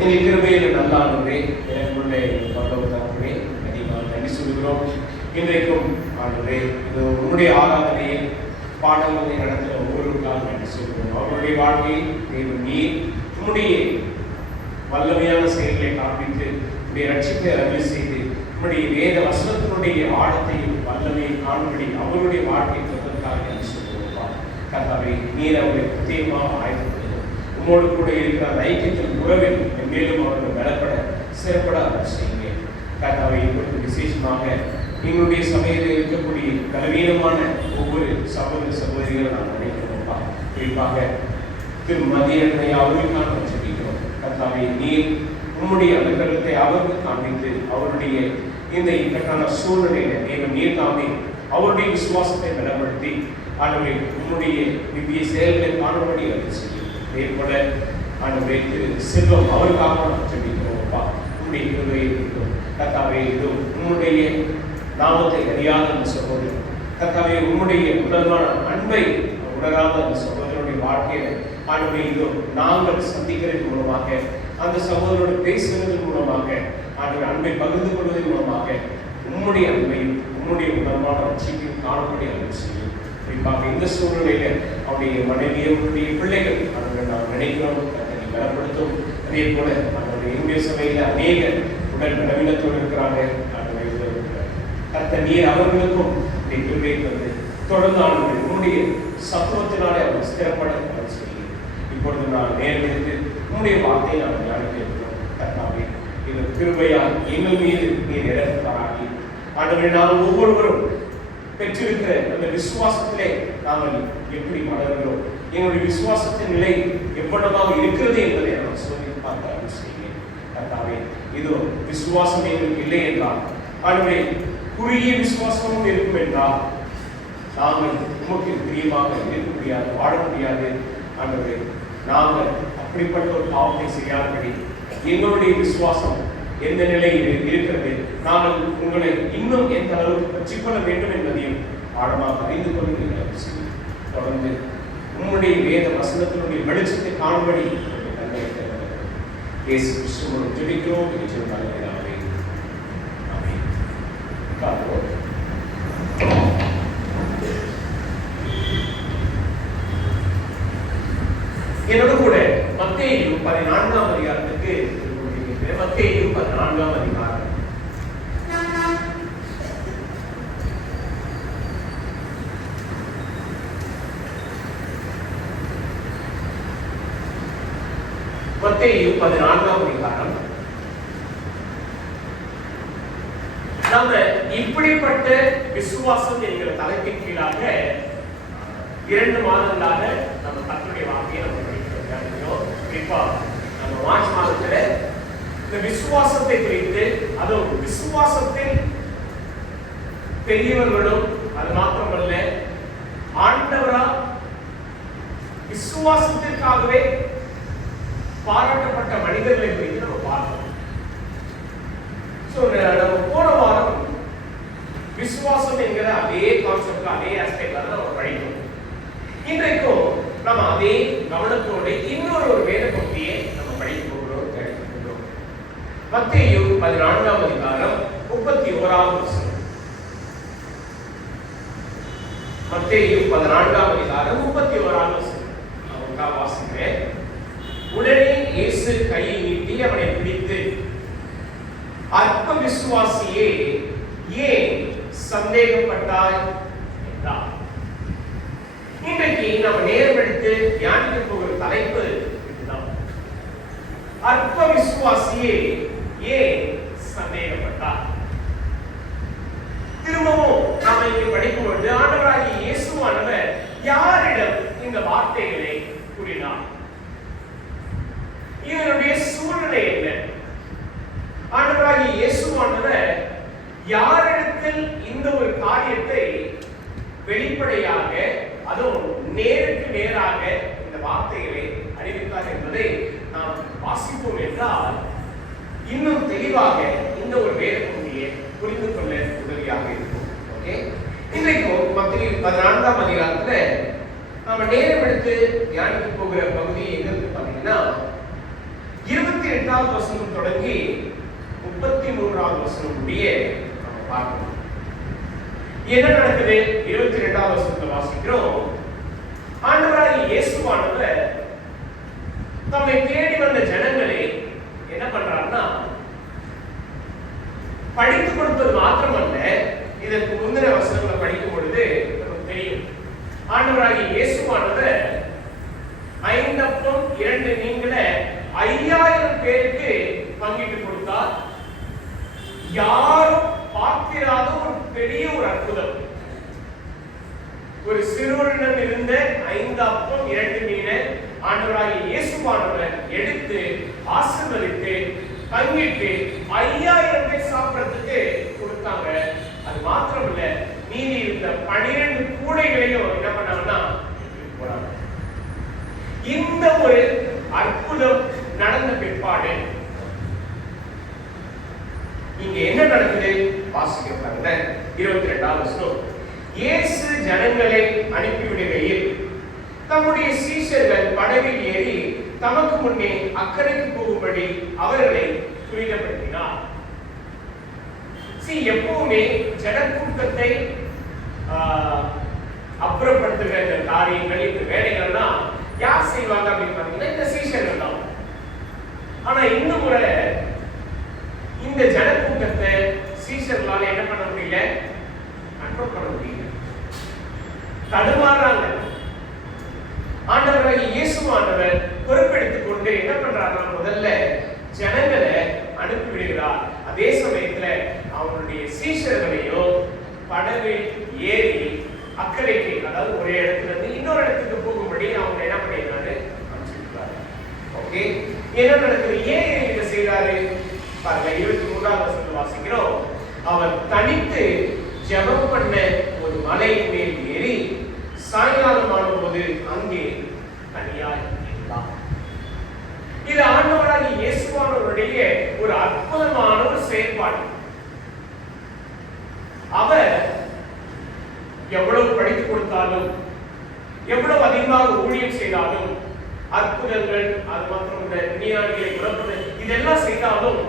எங்கள் கிருபையில் நல்ல ஆண்டவரே, எனக்குள்ளே பரலோகத்தகப்பனே, அதிகமாக நன்றி சொல்கிறோம். இன்றைக்கும் ஆண்டவரே, இது உன்னுடைய ஆராதனையை பாடல்களை நடத்தின ஒவ்வொருவருக்காக நன்றி சொல்கிறோம். அவருடைய வாழ்க்கையில் தேவன் நீர் உன்னுடைய வல்லமையான செயல்களை காண்பித்து உடைய ரட்சிப்பை அருள் செய்து உன்னுடைய வேத வசனத்தினுடைய ஆழத்தையும் வல்லமையை காணும்படி அவருடைய வாழ்க்கை தொடர்பாக நன்றி சொல்கிறோம். கர்த்தாவே, நீர் அவரை பிரத்யேகமாக ஆயத்தப்படுகிறோம். உம்மோடு கூட இருக்கிற ஐக்கியத்தின் உறவில் மேலும் அவர்கள் பலப்பட சிறப்பட அவர் செய்யுங்க. கர்த்தாவே, இப்பொழுது விசேஷமாக எங்களுடைய சபையில் இருக்கக்கூடிய பலவீனமான ஒவ்வொரு சகோதர சகோதரிகளை நாம் நினைக்கிறோம்ப்பா. குறிப்பாக திரு மதியனை அவர்களுக்கான சொல்லிக்கிறோம். கர்த்தாவே, நீர் உம்முடைய அனுகிரகத்தை அவருக்கு காண்பித்து அவருடைய இந்த இக்கட்டான சூழ்நிலையில நீர் தாமே அவருடைய விசுவாசத்தை பலப்படுத்தி ஆண்டவரை உம்முடைய திவ்ய செயல்களை காணும்படி அவர் செய்யும். அதே போல ஆண்டவரை திரு செல்வம் அவருக்காக நாம் சொல்லிக்கிறோம்ப்பா. உம்முடைய கிருபையை இருக்கிறோம். கர்த்தாவே, இது உம்முடைய நாமத்தை அறியாத அந்த சகோதரர், கர்த்தாவே, உம்முடைய உடனான அன்பை உணராத அந்த சகோதரனுடைய வாழ்க்கையில ஆண்டவரை இதோ நாங்கள் சந்திக்கிறதன் மூலமாக அந்த சகோதரோடு பேசுவதன் மூலமாக ஆண்டவர் அன்பை பகிர்ந்து கொள்வதன் மூலமாக உம்முடைய அன்பையும் உம்முடைய உடன்பான ரட்சிப்பையும் காணக்கூடிய அன்பு செய்யும். குறிப்பாக இந்த சூழ்நிலையில அவருடைய மனைவியருடைய பிள்ளைகள் அவர்கள் நாம் நினைக்கிறோம் கர்த்தரை பலப்படுத்தும். அதே போல அவருடைய இந்திய சபையில அநேக உடல் பலவீனத்தோடு இருக்கிறாங்க. கர்த்தர் நீர் அவர்களுக்கும் கிருபை தந்து தொடர்ந்து ஆண்டவரே உம்முடைய சத்துவத்தினாலே அவர் ஸ்திரப்பட செய்யும். இப்பொழுது நான் நேர்வெடுத்து உம்முடைய வார்த்தையை நாம் தியானிக்க இருக்கிறோம். கர்த்தாவே, இந்த கிருபையால் எங்கள் மீது நீர் இறங்குவாராகி ஆண்டவரே, நாம் ஒவ்வொருவரும் பெற்றிருக்கிற அந்த விசுவாசத்திலே நாங்கள் எப்படி வளர்கிறோம், எங்களுடைய விசுவாசத்தின் நிலை எவ்வளவாக இருக்கிறது என்பதை நாம் சொல்லி பார்க்க அருள் செய்கிறேன். கர்த்தாவே, இதோ விசுவாசம் எங்களுக்கு இல்லை என்றால் ஆண்டவரே குறுகிய விசுவாசமும் இருக்கும் என்றால் நாங்கள் உமக்கு பிரியமாக இருக்க முடியாது, வாழ முடியாது. ஆண்டவரே, நாங்கள் அப்படிப்பட்ட ஒரு பாவத்தை செய்யாதபடி எங்களுடைய விசுவாசம் எந்த நிலையில் இருக்கிறது, நாங்கள் உங்களை இன்னும் எந்த அளவுக்கு பற்றிக்கொள்ள வேண்டும் என்பதையும் ஆழமாக அறிந்து கொண்டு தொடர்ந்து உம்முடைய வேத வசனத்தினுடைய வெளிச்சத்தை காணும்படி இயேசு கிறிஸ்துவோடு ஜெபிக்கிறோம். என்னோட கூட மத்தேயு 14ஆம் அதிகாரத்துக்கு மத்தேயு 14ஆம் அதிகாரம் மத்தேயு 14ஆம் அதிகாரம். நம்ம இப்படிப்பட்ட விசுவாசம் என்கிற தலைப்பின் கீழாக 2 மாதங்களாக நம்ம கர்த்தருடைய வார்த்தையை நம்ம படிக்கிறோம். இப்போ நம்ம மார்ச் மாதத்துல இந்த விசுவாசத்தை குறித்து, அதுவும் விசுவாசத்தில் பெரியவர்களும் அது மாத்திரமல்ல ஆண்டவரா விசுவாசத்திற்காகவே பாராட்டப்பட்ட மனிதர்களை குறித்து நம்ம பார்த்தோம். நம்ம போன வாரம் விசுவாசம் என்கிற அதே கான்செப்ட் அதே ஆஸ்பெக்ட்ல நம்ம படித்தோம். இன்றைக்கும் நம்ம அதே கவனத்தோடு இன்னொரு வேத பகுதியை நம்ம படிக்க போகிறோம். மத்தேயு 14ஆம் அதிகாரம் 31ஆம் வசனம். மத்தேயு 14ஆம் அதிகாரம் 31ஆம் வசனம் நான் வாசிக்கிறேன். உடனே இயேசு கையை நீட்டி அவனை பிடித்து, அற்ப விசுவாசியே, ஏன் சந்தேகப்பட்டாய் என்றார். இன்றைக்கு நம்ம நேரம் எடுத்து தியானிக்க போகிற தலைப்பு இதுதான். அற்ப விசுவாசியே, ஏன் சந்தேகப்பட்டார். திரும்பவும் நாம இங்கே படிக்கும் பொழுது ஆண்டவராகிய இயேசுவானவர் யாரிடம் இந்த வார்த்தைகளை கூறினார், இதனுடைய சூழ்நிலை என்ன, ஆண்டவராகிய இயேசுவானவர் யாரிடத்தில் இந்த ஒரு காரியத்தை வெளிப்படையாக அதுவும் நேருக்கு நேராக இந்த வார்த்தைகளை அறிவித்தார் என்பதை நாம் வாசிப்போம் என்றால் இன்னும் தெளிவாக இந்த ஒரு வேத பகுதியை புரிந்து கொள்ள உதவியாக இருக்கும். ஓகே, இன்றைக்கும் மத்தேயு 14ஆம் அதிகாரத்துல நாம நேரம் எடுத்து தியானிக்க போகிற பகுதி எங்க இருக்கு பாத்தீங்கன்னா 27 28வது வசனம் தொடங்கி 33வது வசனம் முடிய நம்ம பார்க்கணும். என்ன நடக்குது? 22வது வசனத்தை வாசிக்கிறோம். ஆண்டவராகிய இயேசுவானவர் தம்மை தேடி வந்த ஜனங்களை என்ன பண்றாருன்னா, படித்துக் கொடுப்பது மாத்திரமல்ல, இதற்கு முந்தின வசனங்களை படிக்கும் பொழுது நமக்கு தெரியும், ஆண்டவராகிய இயேசுவானவர் 5 அப்பம் 2 மீன்களை 5000 பேருக்கு பங்கிட்டு கொடுத்தார். யாரும் பார்த்திராத ஒரு பெரிய ஒரு அற்புதம். ஒரு சிறுவனிடம் இருந்த 5 அப்பம் 2 மீனை ஆண்டவராகிய இயேசுவானவர் எடுத்து ஆசீர்வதித்து பங்கிட்டு 5000 பேர் சாப்பிடறதுக்கு கொடுத்தாங்க. அது மாத்திரமல்ல, மீதி இருந்த 12 கூடைகளையும் என்ன பண்ணாங்கன்னா போறாங்க. இந்த ஒரு அற்புதம் நடந்த பிற்பாடு இங்க என்ன நடக்குது? வாசிக்கிறாங்க 22வது வசனம். இயேசு ஜனங்களை அனுப்பிவிடுகையில் தம்முடைய சீஷர்கள் படகில் ஏறி தமக்கு முன்னே அக்கறைக்கு போகும்படி அவர்களை துரிதப்படுத்தினார். எப்பவுமே ஜனக்கூட்டத்தை அப்புறப்படுத்துகிற இந்த காரியங்கள், இந்த வேலைகள்லாம் யார் செய்வாங்க அப்படின்னு பாத்தீங்கன்னா இந்த சீஷர்கள் தான். ஆனா இந்த முறை இந்த ஜனக்கூட்டத்தை சீஷர்களால என்ன பண்ண முடியல? கண்ட்ரோல் பண்ண முடியல. தடுமாறாங்க. ஆண்டவராகிய இயேசுவானவர் பொறுப்பெடுத்துக் கொண்டு என்ன பண்றாருன்னா, முதல்ல ஜனங்களை அனுப்பி விடுகிறார். அதே சமயத்துல அவருடைய சீஷர்களையோ படகில் ஏறி அக்கறைக்கு, அதாவது ஒரு இடத்துல இருந்து இன்னொரு இடத்துக்கு போகும்படி அவங்க என்ன பண்ணிடுறாரு? அனுப்பிச்சிருக்காரு. ஓகே, என்ன நடக்குது? ஏன் இதை செய்யறாரு பாருங்க. 23வது வசனத்தை வாசிக்கிறோம். அவர் தனித்து ஜெபம் பண்ண ஒரு மலையின் மேல் ஏறி சாயங்காலம் ஆனபோது அங்கே தனியாய் இருந்தார். இது ஆண்டவராகிய இயேசுவானவருடைய ஒரு அற்புதமான ஒரு செயல்பாடு. அவர் எவ்வளவு படித்துக் கொடுத்தாலும், எவ்வளவு அதிகமாக ஊழியம் செய்தாலும், அற்புதங்கள், அது மாத்திரம் விஞ்ஞானிகளை குணப்பது இதெல்லாம் செய்தாலும்,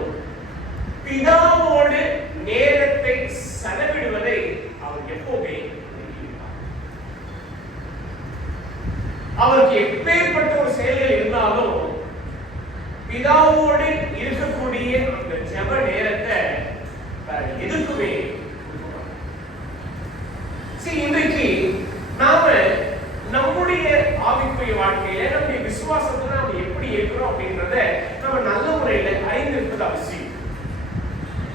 பிதாவோடு நேரத்தை செலவிடுவதை அவர் எப்பவுமே அவருக்கு எப்பேற்பட்ட ஒரு செயல்கள் இருந்தாலும் பிதாவோடு இருக்கக்கூடிய அந்த ஜெப நேரத்தை எதுக்குமே இன்றைக்கு நாம நம்முடைய ஆவிக்குரிய வாழ்க்கையில நம்முடைய விசுவாசத்தை நாம எப்படி இருக்கிறோம் அப்படின்றத நம்ம நல்ல முறையில அறிந்திருப்பது அவசியம்.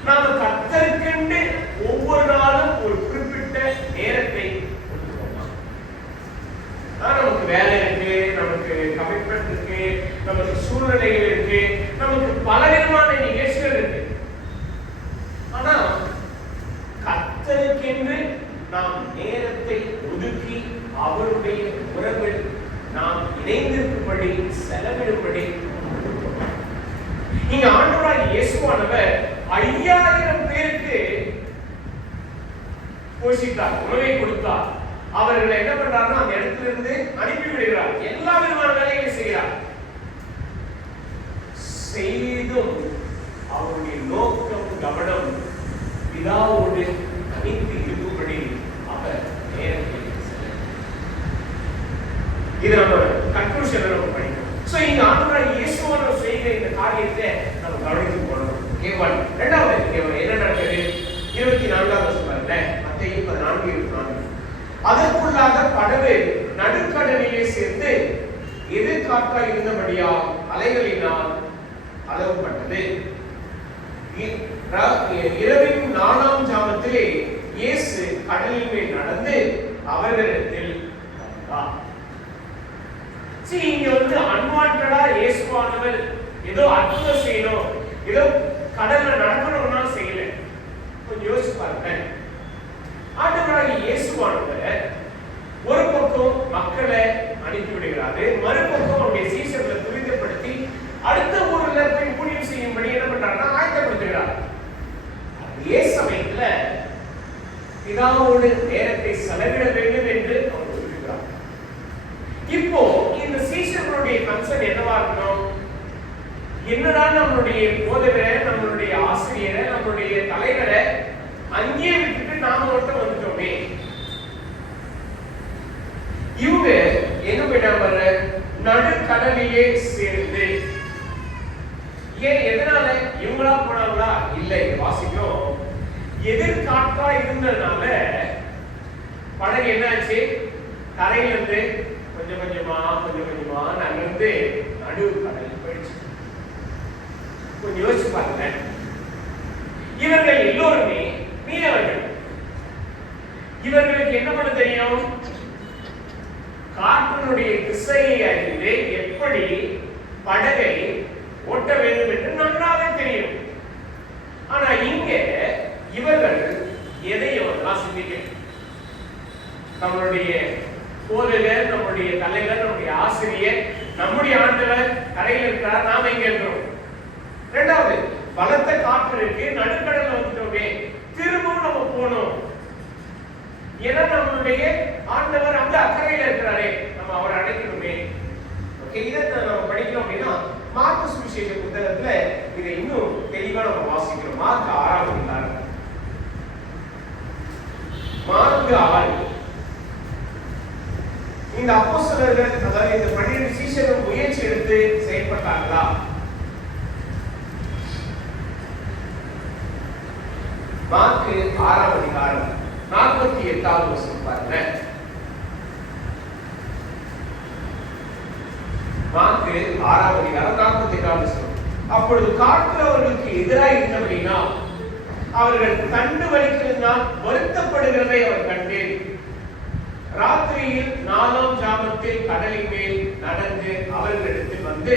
நாம கர்த்தருக்கென்று ஒவ்வொரு நாளும் ஒரு குறிப்பிட்ட நேரத்தை நமக்கு வேலை இருக்கு, நமக்கு கமிட்மெண்ட் இருக்கு, நமக்கு சூழ்நிலைகள் இருக்கு, நமக்கு பலவிதமான நிகழ்ச்சிகள் இருக்கு. ஆனா கர்த்தருக்கென்று நாம் நேரத்தை ஒதுக்கி அவருடைய உறவில் நாம் இணைந்திருக்கும்படி செலவிடும்படி இங்க ஆண்டவராகிய இயேசுவானவர் 5000 பேருக்கு போஷித்தார், உணவை கொடுத்தார். அவர்களை என்ன பண்றாருன்னா அந்த இடத்துல இருந்து அனுப்பி விடுகிறார். எல்லா விதமான வேலைகளையும் செய்கிறார். செய்தும் அவருடைய நோக்கம், கவனம் பிதாவோடு தனித்து இருக்கும்படி அவர் நேரத்தை இது நம்ம கன்க்ளூஷன் நம்ம படிக்கணும். சோ இங்க ஆண்டவராகிய இயேசுவானவர் செய்கிற இந்த காரியத்தை நம்ம கவனித்து போகணும். கேவல் இரண்டாவது என்ன நடக்குது? 24வது வசனம் பாருங்க. மத்தேயு 14:24. அதற்குள்ளாக படகு நடுக்கடலிலே சேர்ந்து எதிர்காற்றாய் இருந்தபடியா அலைகளினால் அளவுப்பட்டது. இரவின் 4ஆம் ஜாமத்திலே இயேசு கடலின் மேல் நடந்து அவர்களிடத்தில் வந்தார். இங்க அன்வான்டடா இயேசுவானவர் ஏதோ அற்புதம் செய்யணும், ஏதோ கடல்ல நடக்கணும்னா செய்யல. கொஞ்சம் யோசிச்சு பாருங்க. ஆண்டவராகிய இயேசுவானவர் ஒரு பக்கம் மக்களை அனுப்பி விடுகிறாரு, மறுபக்கம் அவருடைய சீஷர்களை துரிதப்படுத்தி அடுத்த ஊர்ல போய் ஊழியம் செய்யும்படி என்ன பண்றாருன்னா ஆயத்தப்படுத்துகிறார். அதே சமயத்துல பிதாவோடு நேரத்தை செலவிட வேண்டும் என்று அவர் சொல்கிறார். இப்போ இந்த சீஷர்களுடைய கன்சர்ன் என்னவா இருக்கணும்? என்னடா நம்மளுடைய போதகரை, நம்மளுடைய ஆசிரியரை, நம்மளுடைய தலைவரை அங்கேயே விட்டுட்டு நாம மட்டும் வந்துட்டோமே. இவங்க எங்க போயிட்டாங்க? நடுக்கடலிலே சேர்ந்து. ஏன், எதனால? இவங்களா போனாங்களா? இல்லை. வாசிக்கிறோம், எதிர்காற்றா இருந்ததுனால படகு என்னாச்சு? கரையில இருந்து கொஞ்சம் கொஞ்சமா நகர்ந்து நடு கடல் போயிடுச்சு. கொஞ்சம் யோசிச்சு பாருங்க. இவர்கள் எல்லோருமே மீனவர்கள். இவர்களுக்கு என்ன பண்ண தெரியும்? காற்றினுடைய திசையை அறிந்து எப்படி படகை ஓட்ட வேண்டும் என்று நன்றாக தெரியும். ஆனா இங்க இவர்கள் எதையும் சிந்திக்க, நம்மளுடைய போதகர், நம்முடைய தலைவர், நம்முடைய ஆசிரியர், நம்முடைய ஆண்டவர் கரையில் இருக்கிறார், நாம எங்க இருக்கிறோம்? இரண்டாவது, பலத்த காற்று இருக்கு, நடுக்கடல்ல வந்துட்டோமே, திரும்பவும் நம்ம போனோம். ஏன்னா நம்மளுடைய ஆண்டவர் அந்த அக்கறையில இருக்கிறாரே, நம்ம அவரை அடைக்கணுமே. ஓகே, இதை நம்ம படிக்கணும் அப்படின்னா மார்க்கு சுவிசேஷ புத்தகத்துல இதை இன்னும் தெளிவா நம்ம வாசிக்கிறோம். மார்க் 6ஆம் அதிகாரம். மார்க் 6. இந்த அப்போஸ்தலர்கள், அதாவது இந்த 12 சீஷர்கள் முயற்சி எடுத்து செயல்பட்டார்களா? மார்க் 6ஆம் அதிகாரம் 48வது வசனம் பாருங்க. மார்க் 6ஆம் அதிகாரம் 48வது வசனம். அப்பொழுது காற்று அவர்களுக்கு எதிராக இருந்தபடினா அவர்கள் கண்டு வலிக்கிறதுனால் வருத்தப்படுகிறதை அவர் கண்டேன். ராத்திரியில் 4ஆம் ஜாமத்தில் கடலின் மேல் நடந்து அவர்களிடத்தில் வந்து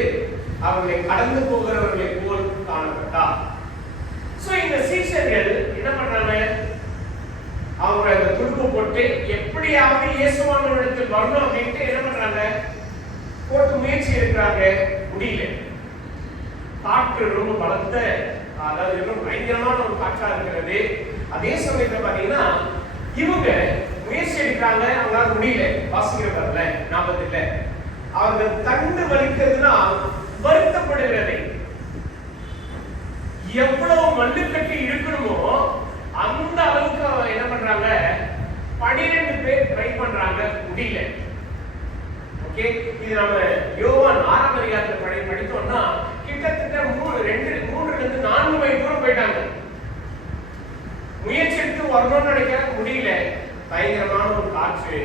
அவர்களை கடந்து போகிறவர்களை போல் காணப்பட்டார். சோ இந்த சீஷர்கள் என்ன பண்றாங்க? அவங்க அந்த துடுப்பு போட்டு எப்படியாவது இயேசுவானவரிடத்தில் வரணும் அப்படின்ட்டு என்ன பண்றாங்க? போட்டு முயற்சி எடுக்கிறாங்க, முடியல. காற்று ரொம்ப பலத்த, அதாவது ரொம்ப பயங்கரமான ஒரு காற்றா இருக்கிறது. அதே சமயத்துல பாத்தீங்கன்னா இவங்க முயற்சி எடுக்கிறாங்க, அவங்களால முடியல. வாசிக்கிறவர்கள ஞாபகம் இல்லை, அவர்கள் தண்டு வலிக்கிறதுனா வருத்தப்படுகிறது. எவ்வளவு மண்ணு கட்டி இருக்கணுமோ அந்த அளவுக்கு அவங்க என்ன பண்றாங்க? 12 பேர் ட்ரை பண்றாங்க, முடியல. ஓகே, இது நம்ம யோவான் 6ஆம் அதிகாரத்துல படித்தோம்னா கிட்டத்தட்ட 3 இருந்து 4 மைல் தூரம் போயிட்டாங்க. முயற்சி எடுத்து வரணும்னு நினைக்கிறாங்க, முடியல. பயங்கரமான ஒரு காற்று.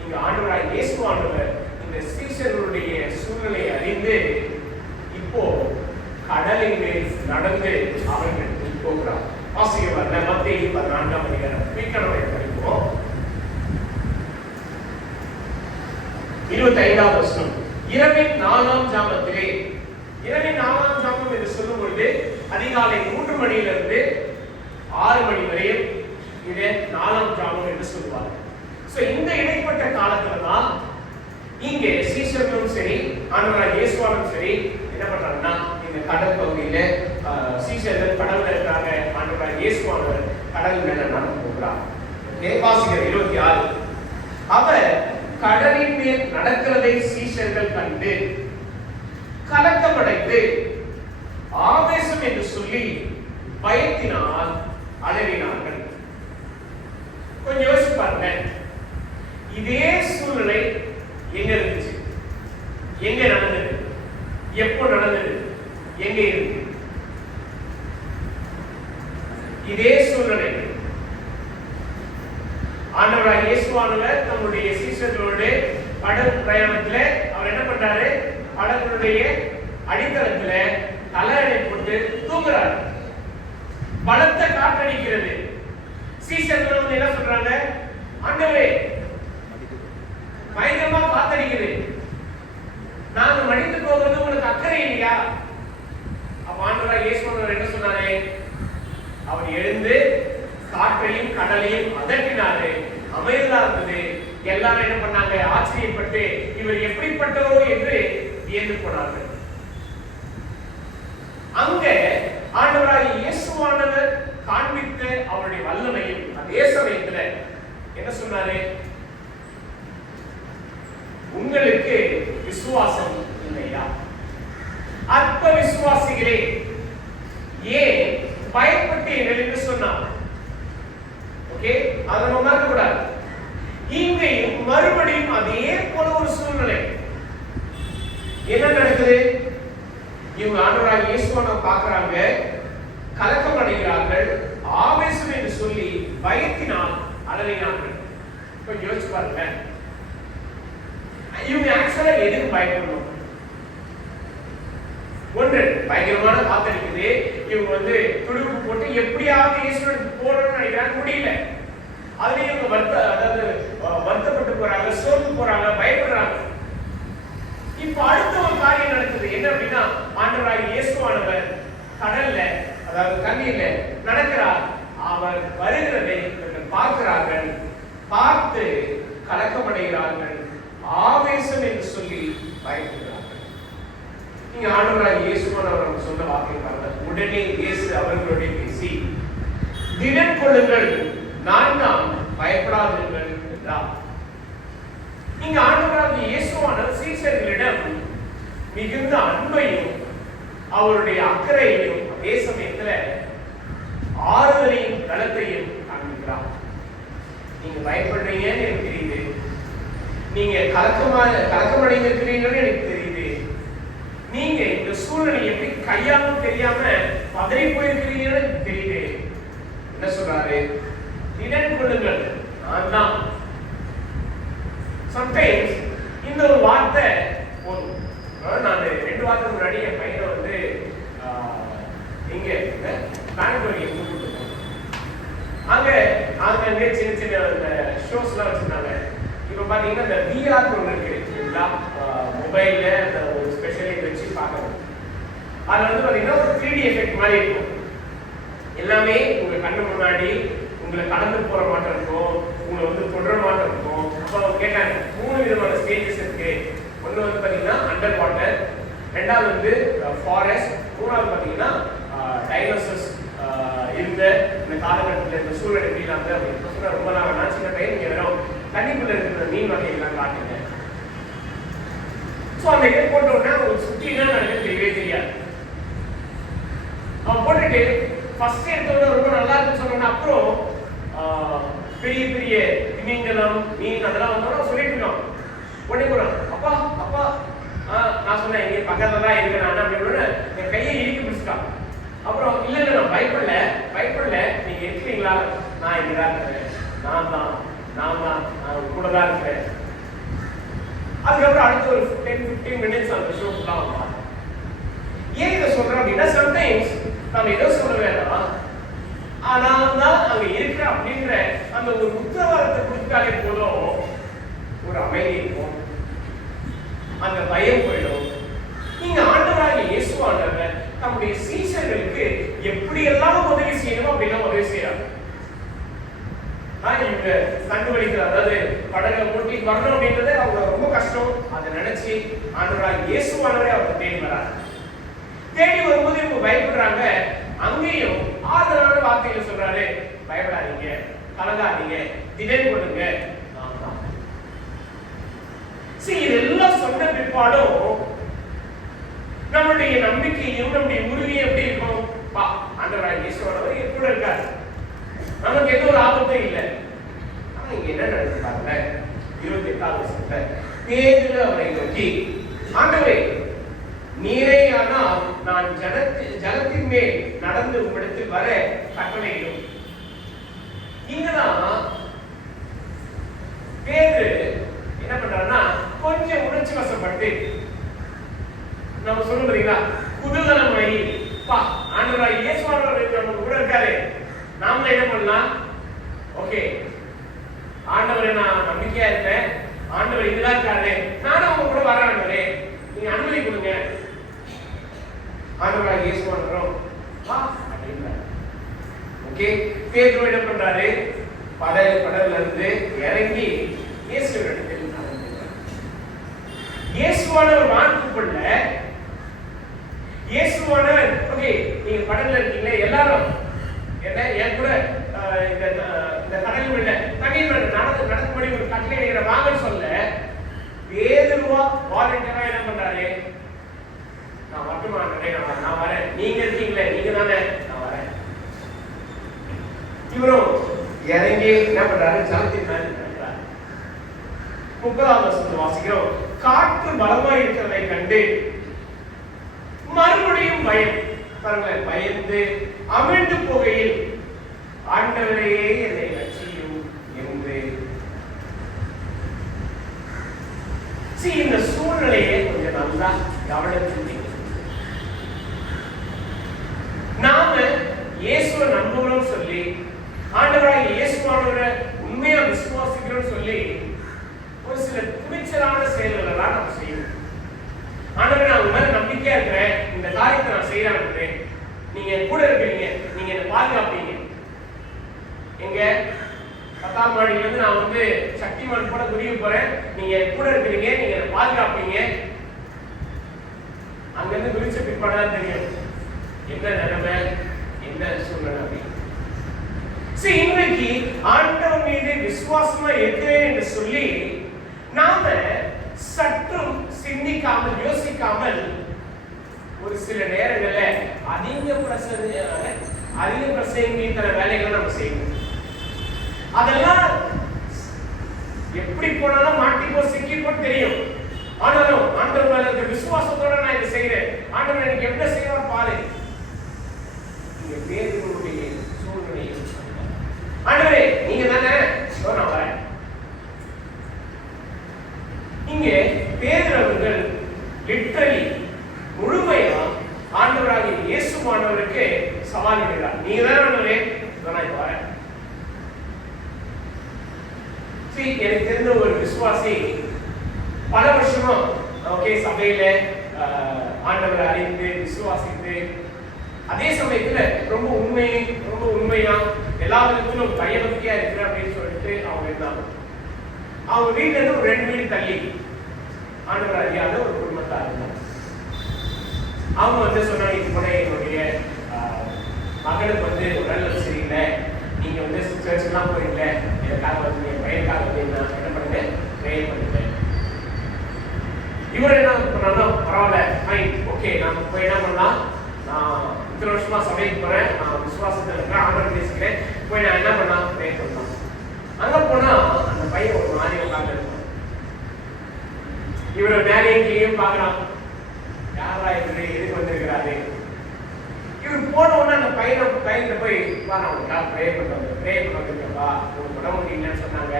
இங்க ஆண்டவராய் இயேசுவானவர் இந்த சீஷர்களுடைய சூழ்நிலையை அறிந்து இப்போ கடலின் மேல் நடந்து அவர்கள் போகிறார். வாசிக்க மத்தேயு 14ஆம் அதிகாரம் மீட்கணவை படிப்போம். 25வது வசனம். இரவின் 4ஆம் ஜாமத்திலே, இரவின் 4ஆம் ஜாமம் என்று சொல்லும் பொழுது அதிகாலை 3 மணியிலிருந்து 6 மணி வரையும் இதை 4ஆம் ஜாமம் என்று சொல்லுவாங்க. சோ இந்த இடைப்பட்ட காலத்துல தான் இங்கே சீஷர்களும் சரி, ஆண்டவராய் இயேசுவானும் சரி என்ன பண்றாங்கன்னா, இந்த கடல் பகுதியில சீஷர்கள் கடல்ல இருக்காங்க, ஆண்டவராய் இயேசுவானவர் கடல் மேல நடந்து போகிறார். வாசிக்கிற 26. அவர் கடலின் மேல் நடக்கிறதை சீஷர்கள் கண்டு கலக்கமடைந்து ஆவேசம் என்று சொல்லி பயத்தினால் அலறினார்கள். கொஞ்சம் யோசிச்சு பாருங்க, இதே சூழ்நிலை எங்க இருந்துச்சு? எங்க நடந்தது? எப்போ நடந்தது? எங்க இருக்கு? இதே சூழ்நிலை ஆண்டவராய் இயேசுவானவர் தம்முடைய சீஷர்களோடு படகு பிரயாணத்துல அவர் என்ன பண்றாரு? படகுடைய அடித்தளத்துல தலையணை போட்டு தூங்குறாரு. பலத்த காற்றடிக்கிறது. சீஷர்கள் வந்து என்ன சொல்றாங்க? ஆண்டவரே, பயங்கரமா காத்தடிக்குது, நாங்க மடிந்து போகிறது உங்களுக்கு அக்கறை இல்லையா? அப்ப ஆண்டவராய் இயேசுவானவர் என்ன சொன்னாரு? அவர் எழுந்து காற்றையும் கடலையும் அதட்டினாரு. அமைதலா இருந்தது. எல்லாரும் என்ன பண்ணாங்க? ஆச்சரியப்பட்டு இவர் எப்படிப்பட்டவரோ என்று வியந்து போனார்கள். அங்க ஆண்டவராய் இயேசுவானவர் காண்பித்த அவருடைய வல்லமையும் அதே சமயத்துல என்ன சொன்னாரு? உங்களுக்கு விசுவாசம் இல்லையா? அற்ப விசுவாசிகளே ஏன் பயப்பட்டீர்கள் என்று சொன்னார். ஓகே, அதை நம்ம மறக்க கூடாது. இங்கேயும் மறுபடியும் அதே போல ஒரு சூழ்நிலை. என்ன நடக்குது? இவங்க ஆண்டவராகிய இயேசுவை பார்க்கறாங்க, கலக்கம் அடைகிறார்கள், ஆவேசம் என்று சொல்லி பயத்தினால் அலறினார்கள். இப்ப யோசிச்சு பாருங்க, இவங்க ஆக்சுவலா எதுக்கு பயப்படணும்? ஒன்று, பயங்கரமான காத்தடிக்குது, இவங்க துடுப்பு போட்டு எப்படியாவது இயேசுவுக்கு போறோம்னு நினைக்கிறாங்க, முடியல. அதுல இவங்க வருத்தப்பட்டு போறாங்க, சோர்ந்து போறாங்க, பயப்படுறாங்க. இப்ப அடுத்த ஒரு காரியம் நடக்குது. என்ன அப்படின்னா, ஆண்டவராகிய இயேசுவானவர் கடல்ல, அதாவது தண்ணீர்ல நடக்கிறார். அவர் வருகிறதை இவர்கள் பார்க்கிறார்கள், பார்த்து கலக்கமடைகிறார்கள், ஆவேசம் என்று சொல்லி பயப்படுகிறார்கள். நீங்க ஆண்டவராகிய இயேசுவானவர் சொன்ன வார்த்தை பாருங்க. உடனே இயேசு அவர்களுடைய பேசி, திடன் கொள்ளுங்கள், நான் தான், பயப்படாதீர்கள் என்றார். இங்க ஆண்டவராகிய இயேசுவானவர் சீஷர்களிடம் மிகுந்த அன்பையும் அவருடைய அக்கறையையும் அதே சமயத்துல ஆறுதலையும் பலத்தையும் காண்பிக்கிறார். நீங்க பயப்படுறீங்கன்னு எனக்கு தெரியுது, நீங்க கலக்கமடைந்திருக்கிறீங்கன்னு எனக்கு தெரியுது, நீங்க இந்த சூழ்நிலை எப்படி கையாள தெரியாம பதறி போயிருக்கிறீங்கன்னு எனக்கு தெரியுது. என்ன சொல்றாரு? திடன் கொள்ளுங்கள், நான் தான். சம்டைம்ஸ் இந்த ஒரு வார்த்தை போதும். நான் 2 வாரத்துக்கு முன்னாடி என் பையனை இங்க பேங்க்லோரி கூப்பிட்டு போனோம். அங்க சின்ன சின்ன அந்த ஷோஸ்லாம் வச்சிருந்தாங்க. இப்ப பாத்தீங்கன்னா இந்த VR ஒன்று இருக்கு, மொபைல்ல அந்த ஒரு ஸ்பெஷலைட் வச்சு பார்க்கணும். அதுல பாத்தீங்கன்னா ஒரு 3D எஃபெக்ட் மாதிரி இருக்கும். எல்லாமே உங்க கண்ணு முன்னாடி உங்களை கடந்து போற மாட்டம் இருக்கும், உங்களை தொடர மாட்டம் இருக்கும். அப்ப அவங்க கேட்டாங்க, 3 விதமான ஸ்டேஜஸ் இருக்கு. ஒன்று பாத்தீங்கன்னா அண்டர் வாட்டர், ரெண்டாவது ஃபாரஸ்ட், மூணாவது பாத்தீங்கன்னா டைனோசர்ஸ் இந்த காலகட்டத்தில் இந்த சூழல் எப்படி இல்லாமல் அப்படின்னு ரொம்ப நான் சின்ன டைம் இங்கே வரும் தண்ணிக்குள்ள இருக்கிற மீன் வகைகள்லாம் காட்டுங்க. ஸோ அந்த இதை போட்ட உடனே ஒரு சுற்றினா எனக்கு தெரியவே தெரியாது. அவன் போட்டுட்டு ஃபர்ஸ்ட் எடுத்தோட ரொம்ப நல்லா இருக்குன்னு சொன்னோன்னா அப்புறம் பெரிய பெரிய திமிங்கலம் மீன் அதெல்லாம் வந்தோட சொல்லிட்டு இருக்கோம். உடனே போறான், அப்பா அப்பா நான் சொன்னேன் இங்கே பக்கத்துல தான் இருக்கேன் நான் அப்படின்னு என் கையை இறுக்கி பிடிச்சிட்டான். அப்புறம் இல்லை இல்லை நான் பயப்படல நீங்க இருக்கிறீங்களா? நான் இங்கதான் இருக்கிறேன், நான் தான் நான் கூட தான் இருக்கிறேன். அதுக்கப்புறம் அடுத்த ஒரு 10-15 மினிட்ஸ் அந்த ஷோ ஃபுல்லாக வந்தான். ஏன் இதை சொல்றேன் அப்படின்னா, சம்டைம்ஸ் நம்ம ஏதோ சொல்ல வேண்டாம், ஆனால் தான் அங்க இருக்கிற அப்படின்ற அந்த ஒரு உத்தரவாதத்தை கொடுத்தாலே போதும், ஒரு அமைதி இருக்கும், அந்த பயம் போயிடும். நீங்க ஆண்டவராகிய இயேசுவானவர் நம்முடைய சீஷர்களுக்கு எப்படி எல்லாம் உதவி செய்யணும் அப்படின்னா உதவி செய்யறாங்க. இவங்க கண்டு வலிக்கிற, அதாவது படங்களை போட்டி வரணும் அப்படின்றது அவங்க ரொம்ப கஷ்டம். அதை நினைச்சு ஆண்டவராகிய இயேசுவானவரே அவங்க தேடி வராங்க. தேடி வரும்போது இவங்க பயப்படுறாங்க. அங்கேயும் ஆதரவான வார்த்தைகளை சொல்றாரு, பயப்படாதீங்க, கலங்காதீங்க, திடன் கொள்ளுங்க. இதெல்லாம் சொன்ன பிற்பாடும் நம்மளுடைய நம்பிக்கையும் நம்முடைய உறுதியும் எப்படி இருக்கும்? ஆண்டவராகிய இயேசுவானவர் கூட இருக்காரு, நமக்கு எந்த ஒரு ஆபத்தும் இல்லை. ஆனா இங்க என்ன நடக்குது பாருங்க, 28வது வசனத்துல பேதுரு அவரை நோக்கி, ஆண்டவரே நீரே ஆனால் நான் ஜலத்தின் மேல் நடந்து உம்மிடத்தில் வர கட்டளையிடும். இங்கதான் பேதுரு என்ன பண்றாருன்னா, கொஞ்சம் உணர்ச்சி வசப்பட்டு நம்ம சொல்லுவோம் பாத்தீங்களா, குதூகலமாயி ஆண்டவராகிய இயேசுவானவர் நம்ம கூட இருக்காரு, நாம என்ன பண்ணலாம்? ஓகே, ஆண்டவரை நான் நம்பிக்கையா இருப்பேன், ஆண்டவர் இதுதான் இருக்காரு, நானும் அவங்க கூட வரேன், ஆண்டவரே நீங்க அனுமதி கொடுங்க. ஆண்டவராகிய இயேசுவானவரும் அப்படின்றாரு. ஓகே, பேதுரு என்ன பண்றாரு? படகுல இருந்து இறங்கி இயேசுவிடத்தில் இயேசுவானவர் மாட்டுக்குள்ள இயேசுவானவர், ஓகே நீங்க படகுல இருக்கீங்களே எல்லாரும் என்ன என் கூட இந்த கடல் உள்ள தண்ணீர் நடக்கும்படி ஒரு கட்டளை வாங்க சொல்ல, பேதுருவா வாலண்டியரா என்ன பண்றாரு? நான் மட்டுமா ஆண்டவரே, நான் வரேன், நீங்க இருக்கீங்களே, நீங்க தானே, நான் வரேன். இவரும் இறங்கி என்ன பண்றாரு, ஜலத்தின் மேல் நடக்கிறார். 30ஆம் வசனத்தை வாசிக்கிறோம். காற்று பலமாய் இருக்கிறதை கண்டு மறுபடியும் பயந்து அமிழ்ந்து போகையில், ஆண்டவரே என்னை ரட்சியும் என்று. இந்த சூழ்நிலையை கொஞ்சம் நல்லா கவனித்து, நாம இயேசுவை நம்புகிறோம் சொல்லி, ஆண்டவராக இயேசுவானவரை உண்மையா விசுவாசிக்கிறோம் சொல்லி ஒரு சில துணிச்சலான செயல்கள் எல்லாம் நம்ம செய்யணும். ஆண்டவரே, நான் உங்க மேல நம்பிக்கையா இருக்கிறேன், இந்த காரியத்தை நான் செய்யறேன், நீங்க கூட இருக்கிறீங்க, நீங்க என்ன பாதுகாப்பீங்க. எங்க 10ஆம் மாடியில இருந்து நான் வந்து சக்திமான் போல குதிக்க போறேன், நீங்க கூட இருக்கிறீங்க, நீங்க என்ன பாதுகாப்பீங்க. அங்க இருந்து குறிச்ச பிற்பாடுதான் தெரியும் என்ன நிலைமை, என்ன சூழ்நிலை அப்படின்னு. இன்றைக்கு ஆண்டவர் மீது விசுவாசமா இருக்கிறேன் என்று சொல்லி நாம சற்றும் சிந்திக்காமல் யோசிக்காமல் ஒரு சில நேரங்களில் அதிக பிரசங்கிக்கிற வேலைகளை நம்ம செய்யணும். அதெல்லாம் எப்படி போனாலும் மாட்டிப்போ சிக்கிப்போ தெரியும். ஆனாலும் ஆண்டவர் மேல இருக்க விசுவாசத்தோட நான் இதை செய்யறேன், ஆண்டவர் எனக்கு என்ன செய்யணும் பாரு. நீங்க பேருடைய சூழ்நிலையை ஆண்டவரே நீங்க தானே, நான் வரேன். இங்கே பேதுரு அவர்கள் லிட்டரலி முழுமையா ஆண்டவராகிய இயேசுவானவருக்கு சவால் விடுகிறார். நீங்க தானே ஆண்டவரே, நான் வரேன். எனக்கு தெரிந்த ஒரு விசுவாசி பல வருஷமா சபையில ஆண்டவரை அறிந்து விசுவாசித்து, அதே சமயத்துல ரொம்ப உண்மையா எல்லா விதத்திலும் பயபக்தியா இருக்கிற அப்படின்னு சொல்லிட்டு அவங்க இருந்தாங்க. அவங்க வீட்டுல இருந்து ஒரு 2 வீடு தள்ளி ஆண்டவர் அறியாத ஒரு குடும்பத்தா இருந்தாங்க. அவங்க வந்து சொன்னாங்க, இது கூட என்னுடைய மகனுக்கு வந்து உடல்நலம் சரியில்லை, நீங்க வந்து சர்ச்சுக்கெல்லாம் போறீங்கள, எனக்காக வந்து என் பையனுக்காக வந்து நான் என்ன பண்ணுங்க, ப்ரேயர் பண்ணுங்க. இவர் என்ன பண்ணாலும் பரவாயில்ல, ஃபைன், ஓகே, நான் போய் என்ன பண்ணலாம், நான் இத்தனை வருஷமா சபைக்கு போறேன், நான் விசுவாசத்தில் இருக்கிறேன், ஆண்டவர் பேசிக்கிறேன், போய் நான் என்ன பண்ணலாம், ப்ரேயர் பண்ணலாம். அங்க போனா அந்த பையன் ஒரு மாதிரி உட்கார்ந்து இருப்பான். இவரை மேலேயும் கீழேயும் பார்க்கலாம், யாரா இவரு எதுக்கு வந்திருக்கிறாரு. இவர் போன உடனே அந்த பையனை போய் நான் உனக்காக ப்ரேயர் பண்ணுவாங்க, ப்ரேயர் பண்ண வந்திருக்கப்பா, உனக்கு உடம்பு முடியலன்னு சொன்னாங்க.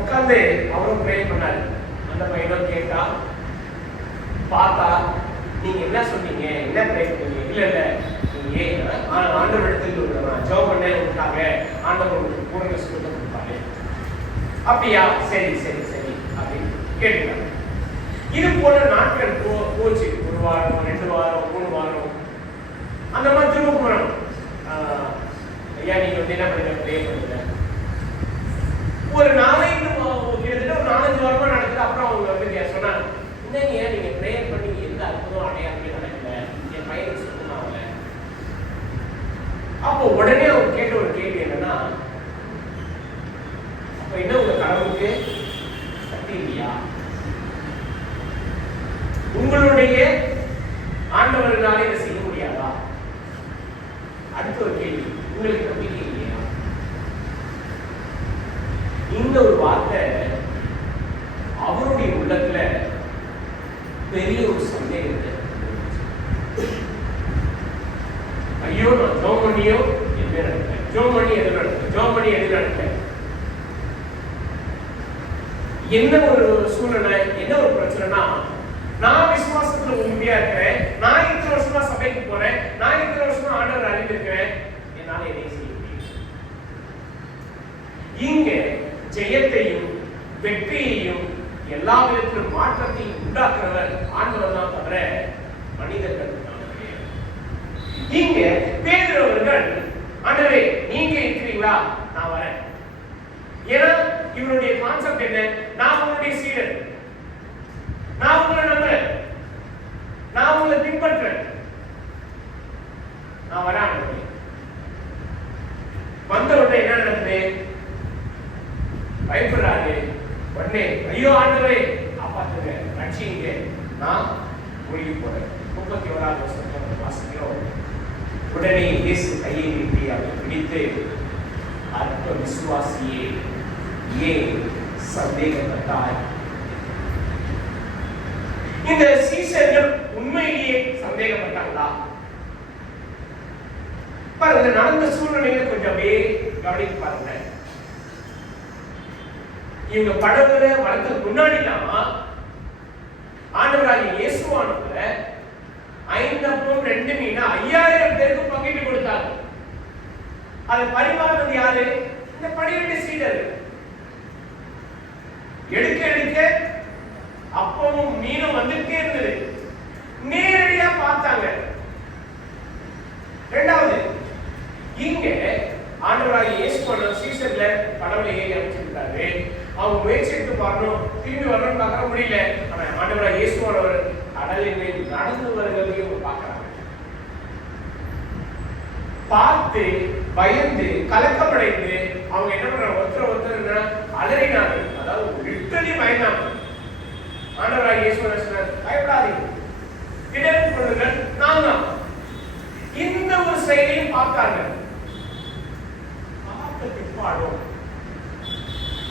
உட்காந்து அவரும் ப்ரேயர் பண்ணாரு. அந்த பையனும் கேட்டா பார்த்தா, நீங்க என்ன சொன்னீங்க, என்ன ப்ரேயர் பண்ணீங்க? இல்ல நீங்க ஆண்டவர் இடத்துல ஜெபம் பண்ண உங்களுக்காக ஆண்டவர் உங்களுக்கு பூரண சுகத்தை கொடுப்பாரு. அப்படியா, சரி சரி சரி அப்படின்னு கேட்டுட்டாங்க. இது போல நாட்கள் போச்சு. 1 வாரம், 2 வாரம், 3 வாரம், அந்த மாதிரி திரும்ப போறோம். ஐயா நீங்க வந்து என்ன பண்ணுங்க, ப்ரே பண்ணுங்க. ஒரு 4-5 வாரமா நடக்குது. அப்புறம் அவங்க வந்து சொன்னாங்க, என்னங்க நீங்க ப்ரேயர் பண்ணி எந்த அற்புதம் அடையாளமே நடக்கல, என் பையனுக்கு சுத்தமாகல. அப்போ உடனே அவங்க கேட்ட ஒரு கேள்வி என்னன்னா, அப்ப என்ன உங்க கடவுளுக்கு சக்தி இல்லையா? உங்களுடைய ஆண்டவர்களால இதை செய்ய முடியாதா? அடுத்த ஒரு கேள்வி, உங்களுக்கு நம்பிக்கை இல்லையா? இந்த ஒரு வார்த்தை அவருடைய உள்ளத்துல பெரிய ஒரு சந்தேகத்தை, ஐயோ நான் ஜெபம் பண்ணியோ எது நடக்கல, ஜெபம் பண்ணி எது நடக்கல, ஜெபம் பண்ணி எது நடக்கல. என்ன ஒரு சூழ்நிலை, என்ன ஒரு பிரச்சனைனா, நான் விசுவாசத்துல உண்மையா இருக்கிறேன், நான் இத்தனை வருஷமா சபைக்கு போறேன், நான் இத்தனை வருஷமா ஆண்டவர் அறிந்திருக்கிறேன், என்னால எதை செய்ய முடியும்? இங்க ஜெயத்தையும் வெற்றியையும் எல்லா விதத்திலும் மாற்றத்தையும் உண்டாக்குறவர் ஆண்டவர் தான், தவிர மனிதர்கள் கிடையாது. இங்க பேதுரு அவர்கள், ஆண்டவரே நீங்க இருக்கிறீங்களா, நான் வரேன். ஏன்னா இவருடைய கான்செப்ட் என்ன, நான் உங்களுடைய சீடர், நான் உங்களை நம்புறேன், நான் உங்களை பின்பற்றேன், நான் வரேன். வந்த உடனே என்ன நடக்குது, பயப்படுறாரு. உடனே ஐயோ ஆண்டவரே காப்பாத்துங்க, ரட்சிங்க, 31வது வசனத்தை வாசிக்கிறோம். உடனே இயேசு கையை நீட்டி அவரை பிடித்து, அற்ப விசுவாசியே, ஏன் சந்தேகப்பட்டாய்? இந்த சீஷர்கள் உண்மையிலேயே சந்தேகப்பட்டாங்களா? பாருங்க, நடந்த சூழ்நிலையில கொஞ்சம் அப்படியே கவனித்து பாருங்க. இவங்க படகுல வரதுக்கு முன்னாடிதான் ஆண்டவராகிய இயேசுவானவர் 5 அப்பம் 2 மீன் 5000 பேருக்கு பங்கிட்டு கொடுத்தாங்க. அதை பரிமாறினது யாரு? இந்த 12 சீடர்கள். எடுக்க எடுக்க அப்பமும் மீனும் வந்துட்டே இருந்தது. நேரடியா பார்த்தாங்க. இரண்டாவது, இங்க ஆண்டவராகிய இயேசுவானவர் சீஷர்ல கடவுளை ஏறி அமைச்சிருக்காரு. அவங்க முயற்சி எடுத்து பார்க்கணும், திரும்பி வரணும்னு பார்க்க முடியல. ஆனா ஆண்டவராகிய இயேசுவானவர் கடலின் மேல் நடந்து வருவதையும் பார்க்கிறாங்க. பார்த்து பயந்து கலக்கமடைந்து அவங்க என்ன பண்றாங்க? ஒருத்தர் அலறினாங்க. அதாவது லிட்டரலி பயந்தாங்க. ஆண்டவராகிய இயேசுவானவர் சொன்னார், பயப்படாதீங்க, இடர் கொள்ளுங்கள், நான் தான். இந்த ஒரு செயலையும் பார்த்தாங்க. பார்த்த பிற்பாடும்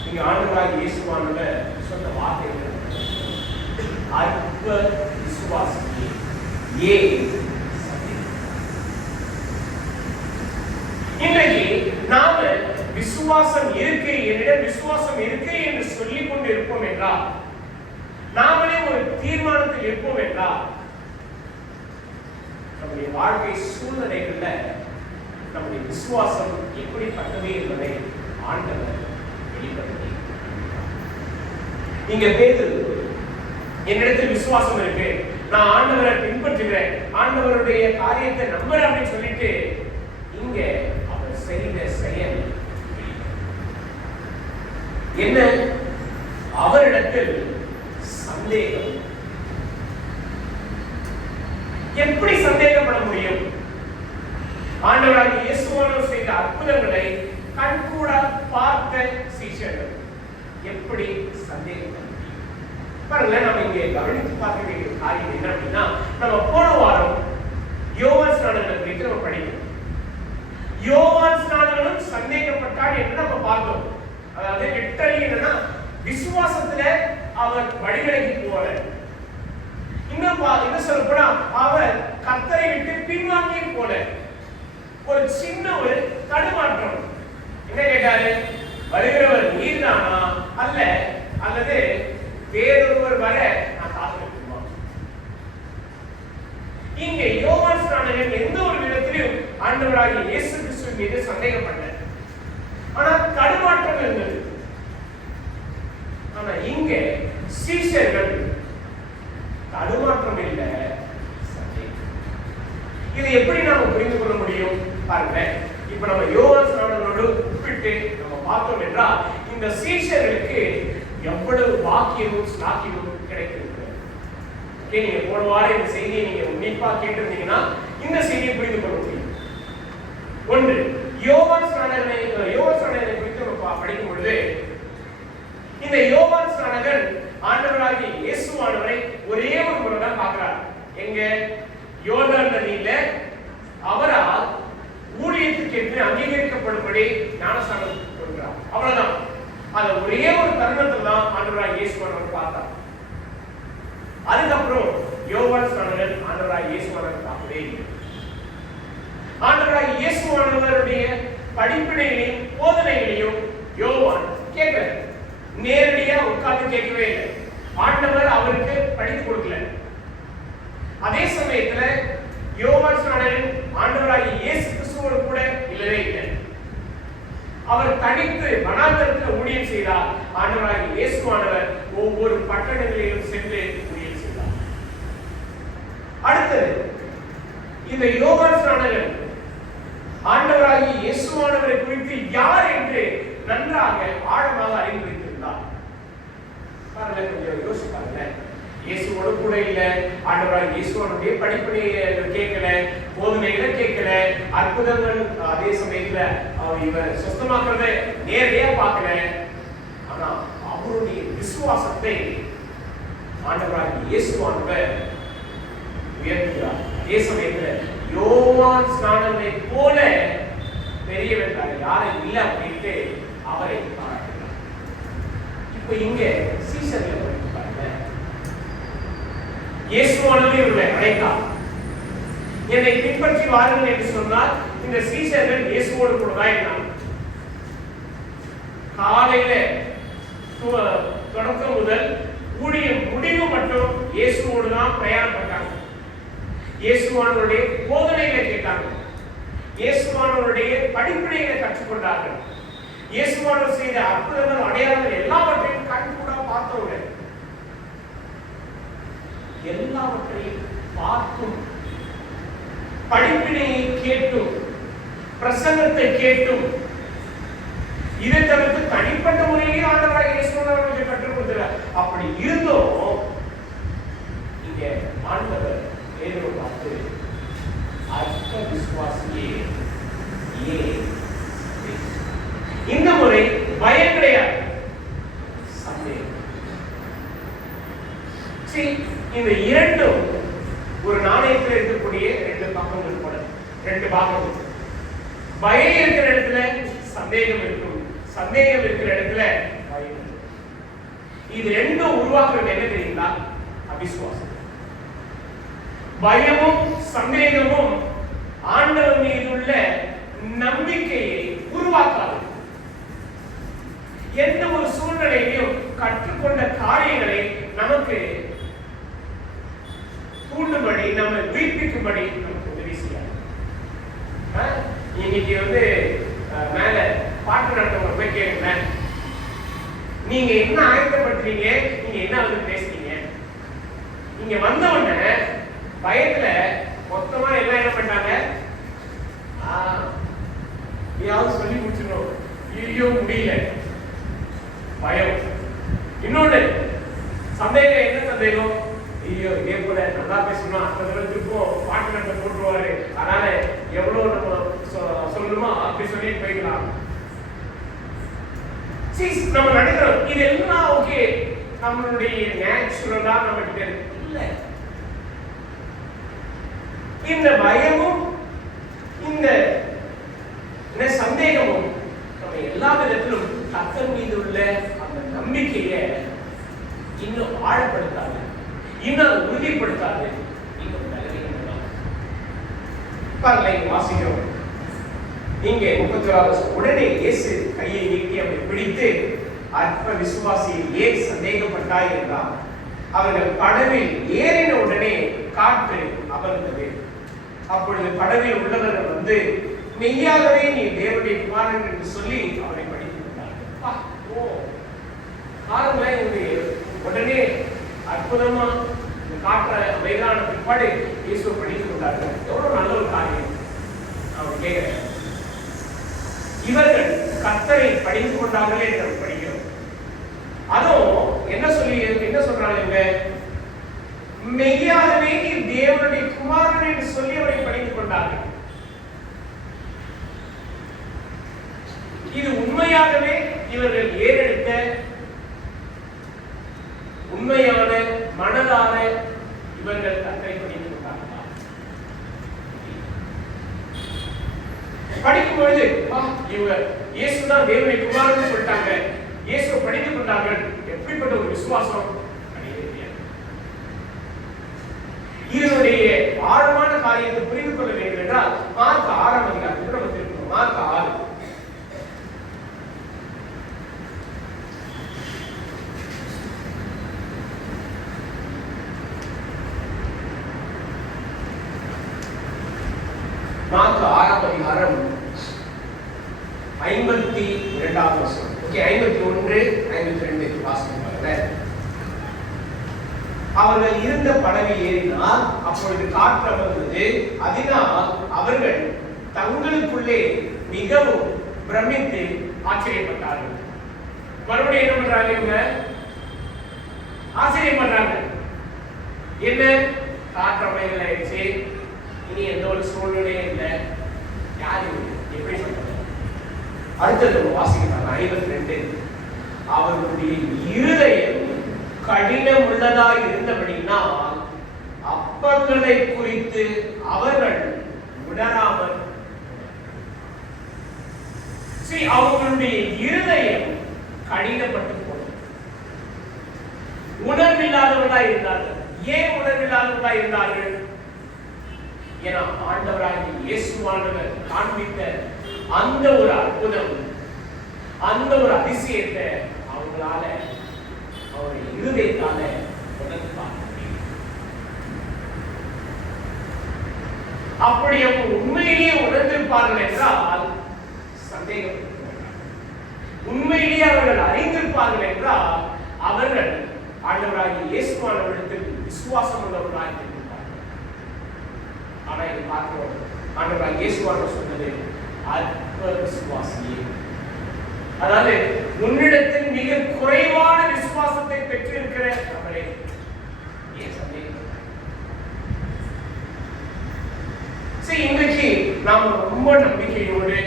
நீங்க ஆண்டவராகிய இயேசுவானவர் சொன்ன வார்த்தைகள், அற்ப விசுவாசியே, ஏன் இன்றைக்கு நாம விசுவாசம் இருக்கு, என்னிடம் விசுவாசம் இருக்கு என்று சொல்லிக் கொண்டு இருப்போம் என்றால், நாமளே ஒரு தீர்மானத்தில் இருப்போம் என்றால், நம்முடைய வாழ்க்கை சூழ்நிலைகள்ல நம்முடைய விசுவாசம் எப்படிப்பட்டது என்பதை ஆண்டவர் வெளிப்படுத்தி, நீங்க பேதுரு, என்னிடத்தில் விசுவாசம் இருக்கு, நான் ஆண்டவரை பின்பற்றுகிறேன், ஆண்டவருடைய காரியத்தை நம்புறேன் அப்படின்னு சொல்லிட்டு இங்க அவர் செய்த செயல் என்ன? அவரிடத்தில் சந்தேகம். எப்படி சந்தேகப்பட முடியும்? ஆண்டவராகிய இயேசுவானவர் செய்த அற்புதங்களை கண்கூட பார்த்த சீஷர்கள் எப்படி சந்தேகப்பட முடியும்? பாருங்க, நம்ம இங்கே கவனித்து பார்க்க வேண்டிய காரியம் என்ன அப்படின்னா, நம்ம போன வாரம் யோவான் ஸ்நானகனை குறித்து நம்ம படிக்கிறோம். யோவான் ஸ்நானகனும் சந்தேகப்பட்டார் என்று நம்ம பார்த்தோம். அதாவது லிட்டரலி என்னன்னா, விசுவாசத்துல அவர் வழிவிலகி போல, இன்னும் சொல்ல போனா அவர் கர்த்தரை விட்டு பின்வாங்கி போல, ஒரு சின்ன ஒரு தடுமாற்றம். என்ன கேட்டாரு? வருகிறவர் நீர்தானா அல்ல, அல்லது வேறொருவர் வர நான் காத்திருக்குமா? இங்கே யோவான் ஸ்நானகன் எந்த ஒரு விதத்திலும் ஆண்டவராகிய இயேசு கிறிஸ்துவின் மீது சந்தேகப்பட்டார். ஆனா தடுமாற்றம் இருந்தது. ஆனா இங்க சீஷர்கள் தடுமாற்றம் இல்லை, சந்தேகம். இதை எப்படி நாம புரிந்து கொள்ள முடியும்? பாருங்க, இப்ப நம்ம யோவான் ஸ்நானகனோடு ஒப்பிட்டு நம்ம பார்த்தோம் என்றால், இந்த சீஷர்களுக்கு எவ்வளவு பாக்கியமும் ஸ்லாக்கியமும் கிடைக்கிறது. நீங்க போன வாரம் இந்த செய்தியை நீங்க உன்னிப்பா கேட்டிருந்தீங்கன்னா இந்த செய்தியை புரிந்து கொள்ள முடியும். ஒன்று, யோவான் ஸ்நானகனை குறித்து நம்ம படிக்கும் பொழுது, இந்த யோவான் ஸ்நானகன் ஆண்டவராகிய இயேசுவானவரை ஒரே ஒரு முறை தான் பார்க்கிறார். எங்க? யோர்தான் நதியில அவரால் ஊழியத்துக்கு என்று அங்கீகரிக்கப்படும்படி ஞானஸ்நானம் கொடுக்கிறார். அவ்வளவுதான். அது ஒரே ஒரு தருணத்தில் தான் ஆண்டவராகிய இயேசுவானவர் பார்த்தார். அதுக்கப்புறம் யோவான் ஸ்நானகன் ஆண்டவராகிய இயேசுவானவர் பார்க்கவே இல்லை. ஆண்டவராகிய இயேசுவானவருடைய படிப்பினைகளையும் போதனைகளையும் யோவான் கேட்கல. நேரடியா உட்கார்ந்து கேட்கவே இல்லை. ஆண்டவர் அவருக்கு படித்து கொடுக்கல. அதே சமயத்துல யோவான் ஸ்நானகன் ஆண்டவராகிய இயேசு கிறிஸ்துவோடு கூட இல்லவே இல்லை. அவர் தனித்து வனாந்தரத்தில் ஊழியம் செய்தார். ஆண்டவராகிய இயேசுவானவர் ஒவ்வொரு பட்டணங்களிலும் சென்று ஊழியம் செய்தார். அடுத்தது, இந்த யோவான் ஸ்நானகன் ஆண்டவராகிய இயேசுவானவரை குறித்து யார் என்று நன்றாக ஆழமாக அறிந்து வைத்திருந்தார். பாருங்க, கொஞ்சம் யோசிப்பாங்க. இயேசுவோடு கூட இல்ல, ஆண்டவராகிய இயேசுவோடைய படிப்பினைகளை கேட்கல, போதனைகளை கேட்கல, அற்புதங்கள் அதே சமயத்துல இவர் சுத்தமாக்குறதை நேரடியா பார்க்கல. ஆனா அவருடைய விசுவாசத்தை ஆண்டவராகிய இயேசுவானவர் உயர்த்துகிறார். அதே சமயத்தில் யோவான் ஸ்நானனை போல பெரியவர் யாரும் இல்லை அப்படின்ட்டு அவரை பாராட்டுகிறார். இப்ப இங்க சீசர்கள் பாருங்க, இயேசுவானவர் இவர்களை அழைத்தார். என்னை பின்பற்றி வாருங்கள் என்று சொன்னால் இந்த சீசர்கள் இயேசுவோடு கூட தான் இருந்தாங்க. காலையில தொடக்கம் முதல் ஊழியம் முடிவு மட்டும் இயேசுவோடு தான் பிரயாணம் பண்ணாங்க. இயேசுவானவருடைய போதனைகளை கேட்டாங்க, இயேசுவானவருடைய படிப்பினைகளை கற்றுக்கொண்டார்கள். இயேசுவானவர் செய்த அற்புதங்கள் அடையாளங்கள் எல்லாவற்றையும் கண்கூட பார்த்தவர்கள். எல்லாவற்றையும் பார்த்தும் படிப்பினையை கேட்டும் பிரசங்கத்தை கேட்டும் இதை தவிர்த்து தனிப்பட்ட முறையில் ஆண்டவராக இயேசுவானவர்களுக்கு கற்றுக் கொடுத்தார். அப்படி இருந்தும் இங்க ஆண்டவர் பேதுருவை பார்த்து அற்ப விசுவாசியே ஏன்? இந்த முறை பயம் கிடையாது, சந்தேகம். இந்த இரண்டும் ஒரு நாணயத்தில் இருக்கக்கூடிய ரெண்டு பக்கங்கள் போல, ரெண்டு பாகங்கள். பயம் இருக்கிற இடத்துல சந்தேகம் இருக்கும், சந்தேகம் இருக்கிற இடத்துல பயம். இது ரெண்டும் உருவாக்குறது என்ன தெரியுங்களா? அவிசுவாசம். பயமும் சந்தேகமும் ஆண்டவர் மீது உள்ள நம்பிக்கையை உருவாக்காது. எந்த ஒரு சூழ்நிலையிலும் கற்றுக்கொண்ட காரியங்களை நமக்கு தூண்டும்படி, நம்ம உயிர்ப்பிக்கும்படி நமக்கு உதவி செய்யாது. இன்னைக்கு மேல பாட்டு நடத்தவங்க போய் கேளுங்க, நீங்க என்ன ஆயத்தப்படுறீங்க, நீங்க என்ன பேசுறீங்க. நீங்க வந்த உடனே பயத்துல மொத்தமா எல்லாம் என்ன பண்ணாங்க, யாவது சொல்லி முடிச்சிடும், ஐயோ முடியல, பயம். இன்னொன்னு சந்தேகம். என்ன சந்தேகம்? ஐயோ இதே போல நல்லா பேசணும், அந்த திருப்பம் பாட்டு நடத்த போட்டுருவாரு, அதனால எவ்வளவு நம்ம சொல்லணுமோ அப்படி சொல்லிட்டு போய்க்கலாம். நம்ம நடக்கிறோம், இது எல்லாம் ஓகே, நம்மளுடைய நேச்சுரலா நம்ம கிட்ட இல்ல. இந்த பயமும் இந்த சந்தேகமும் நம்ம எல்லா விதத்திலும் கர்த்தர் மீது உள்ள அந்த நம்பிக்கையை இன்னும் ஆழப்படுத்தாது, இன்னும் உறுதிப்படுத்தாது, இன்னும் வாசிக்கிறோம். இங்கே 36 உடனே இயேசு கையை நீட்டி அவரை பிடித்து, அற்ப விசுவாசி ஏன் சந்தேகப்பட்டாய் என்றார். அவர்கள் படவில் ஏறின உடனே காற்று அமர்ந்தது. அப்பொழுது படவில் உள்ளவர்கள் மெய்யாகவே நீ தேவனுடைய குமாரன் என்று சொல்லி அவரை படித்து விட்டார்கள். உடனே அற்புதமா காற்ற வயதான பிற்பாடு இயேசுவை படித்துக் கொண்டார்கள். எவ்வளவு நல்ல ஒரு காரியம். நான் கேட்கிறேன், இவர்கள் கர்த்தரை படித்துக் கொண்டார்களே என்று படிக்கிறோம். அதுவும் என்ன சொல்றாங்க, மெய்யாகவே நீ தேவனுடைய குமாரன் என்று சொல்லி அவரை படித்துக் கொண்டார்கள். இது உண்மையாகவே இவர்கள் ஏறெடுத்த உண்மையான மனதார இவர்கள் கர்த்தரை படித்துக் கொண்டார்களா? படிக்கும் பொழுது இவங்க இயேசுதான் தேவனுடைய குமாரன் சொல்லிட்டாங்க, இயேசுவை படித்துக் கொண்டார்கள். எப்படிப்பட்ட ஒரு விசுவாசம்! இதனுடைய ஆழமான காரியத்தை புரிந்து கொள்ள வேண்டும் என்றால் மார்க் 6ஆம் அதிகாரத்துக்கு நம்ம திரும்பணும். மார்க் 6. மார்க் 6ஆம் அதிகாரம் 52ஆம் வசனம். ஓகே, 51, 52 வாசிங்க பாருங்க. அவர்கள் இருந்த படவில் ஏறினால் அப்பொழுது காற்று அமர்ந்தது. அதனால் அவர்கள் தங்களுக்குள்ளே மிகவும் பிரமித்து ஆச்சரியப்பட்டார்கள். மறுபடியும் என்ன பண்றாங்க? இவங்க ஆச்சரியப்படுறாங்க. என்ன? காற்று அமைதல் ஆயிடுச்சு, இனி எந்த ஒரு சூழ்நிலையும் இல்லை, யாரு எப்படி சொல்றாங்க? அடுத்தது வாசிக்கிறாங்க 52. அவர்களுடைய இருதயம் கடினம் உள்ளதா இருந்தபடினால் அப்பங்களை குறித்து அவர்கள் உணராமல் அவர்களுடைய இருதயம் கடினப்பட்டு போனது. உணர்வில்லாதவர்களாய் இருந்தார்கள். ஏன் உணர்வில்லாதவர்களாய் இருந்தார்கள்? ஏன்னா ஆண்டவராகிய இயேசுவானவர் காண்பித்த அந்த ஒரு அற்புதம், அந்த ஒரு அதிசயத்தை அவங்களால அவருடைய இருதயத்தால உணர்ந்து பார்க்க முடியும். அப்படி அவங்க உண்மையிலேயே உணர்ந்திருப்பார்கள் என்றால் சந்தேகம், உண்மையிலேயே அவர்கள் அறிந்திருப்பார்கள் என்றால் அவர்கள் ஆண்டவராகிய இயேசுவானவரிடத்தில் விசுவாசம் உள்ளவர்களாக இருந்திருப்பார்கள். ஆனா இது பார்க்கிறோம், ஆண்டவராகிய இயேசுவானவர் சொன்னது அற்ப விசுவாசியே, அதாவது உன்னிடத்தில் மிக குறைவான விசுவாசத்தை பெற்றிருக்கிற அவரே ஏன் சந்தேகம்? இன்றைக்கு நாம் ரொம்ப நம்பிக்கையோடு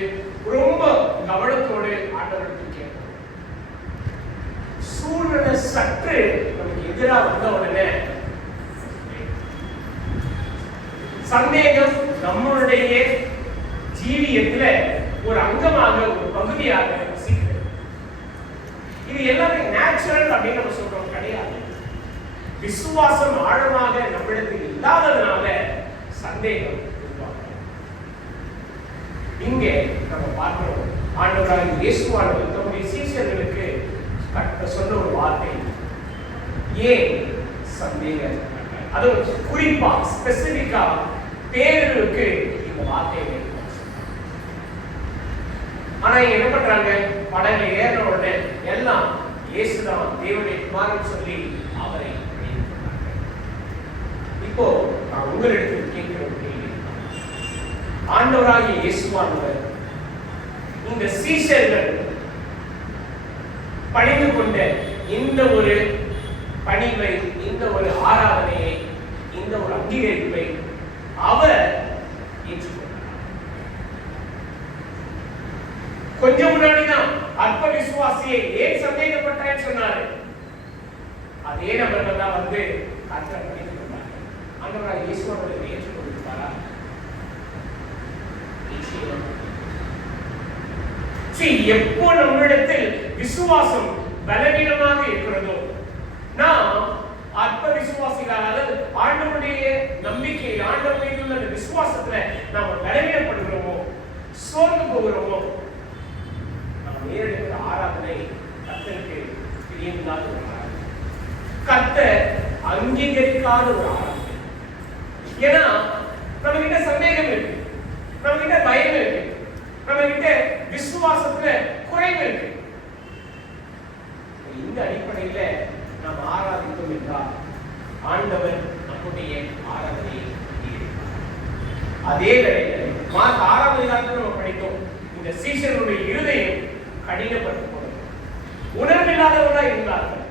ரொம்ப கவனத்தோடு ஆண்டவருக்கு கேட்போம். சூழ்நிலை சற்று நமக்கு எதிராக வந்த உடனே சந்தேகம் நம்மளுடைய ஜீவியத்துல ஒரு அங்கமாக, ஒரு பகுதியாக வசிக்கிறது. இது எல்லாமே நேச்சுரல் அப்படின்னு நம்ம சொல்றோம், கிடையாது. விசுவாசம் ஆழமாக நம்மிடத்தில் இல்லாததுனால சந்தேகம் உருவாகும். இங்கே நம்ம பார்க்கிறோம், ஆண்டவராகிய இயேசுவானவர் தம்முடைய சீஷர்களுக்கு சொன்ன ஒரு வார்த்தை, ஏன் சந்தேகம்? அது குறிப்பா ஸ்பெசிபிக்கா பேதுருவுக்கு இந்த வார்த்தையை. ஆனா என்ன பண்றாங்க? படகுல ஏறின உடனே எல்லாம் இயேசுதான் தேவனுடைய குமாரன் சொல்லி அவரை இப்போ நான் உங்களிடத்தில் கேட்கிற ஒரு கேள்வி, ஆண்டவராகிய இயேசுவானவர் இந்த சீஷர்கள் பணிந்து கொண்ட இந்த ஒரு பணிவை, இந்த ஒரு ஆராதனையை, இந்த ஒரு அங்கீகரிப்பை அவர் ஏற்றுக்கொண்டார். கொஞ்சம் முன்னாடிதான் அற்ப விசுவாசியை ஏன் சந்தேகப்பட்டான்னு சொன்னாரு. அதே நபர்கள் தான் வந்து கர்த்தரை பணிந்து கொண்டார். ஆண்டவராகிய இயேசுவானவரை ஏற்றுக்கொண்டிருப்பாரா? எப்போ நம்மிடத்தில் விசுவாசம் பலவீனமாக இருக்கிறதோ, நாம் அற்ப விசுவாசிகளால் ஆண்டவருடைய நம்பிக்கை, ஆண்டவர் மீது உள்ள விசுவாசத்துல நாம் பலவீனப்படுகிறோமோ, சோர்ந்து போகிறோமோ, நாம் நேரடியாக ஆராதனை கர்த்தருக்கு பிரியமில்லாத ஒரு ஆராதனை, கர்த்தர் அங்கீகரிக்காத ஒரு ஆராதனை. ஏன்னா நம்ம கிட்ட சந்தேகம் இருக்கு, நம்ம கிட்ட பயம் இருக்கு, நம்ம கிட்ட விசுவாசத்துல குறைவு இருக்கு. இந்த அடிப்படையில நாம் ஆராதித்தோம் என்றால் ஆண்டவர் நம்முடைய ஆராதனையை அங்கீகரிப்பார். அதே வேளையில் மார்க் 6ஆம் அதிகாரத்தில் நம்ம படித்தோம், இந்த சீஷர்களுடைய இருதயம் கடினப்பட்டு போனது, உணர்வில்லாதவர்களாக இருந்தார்கள்.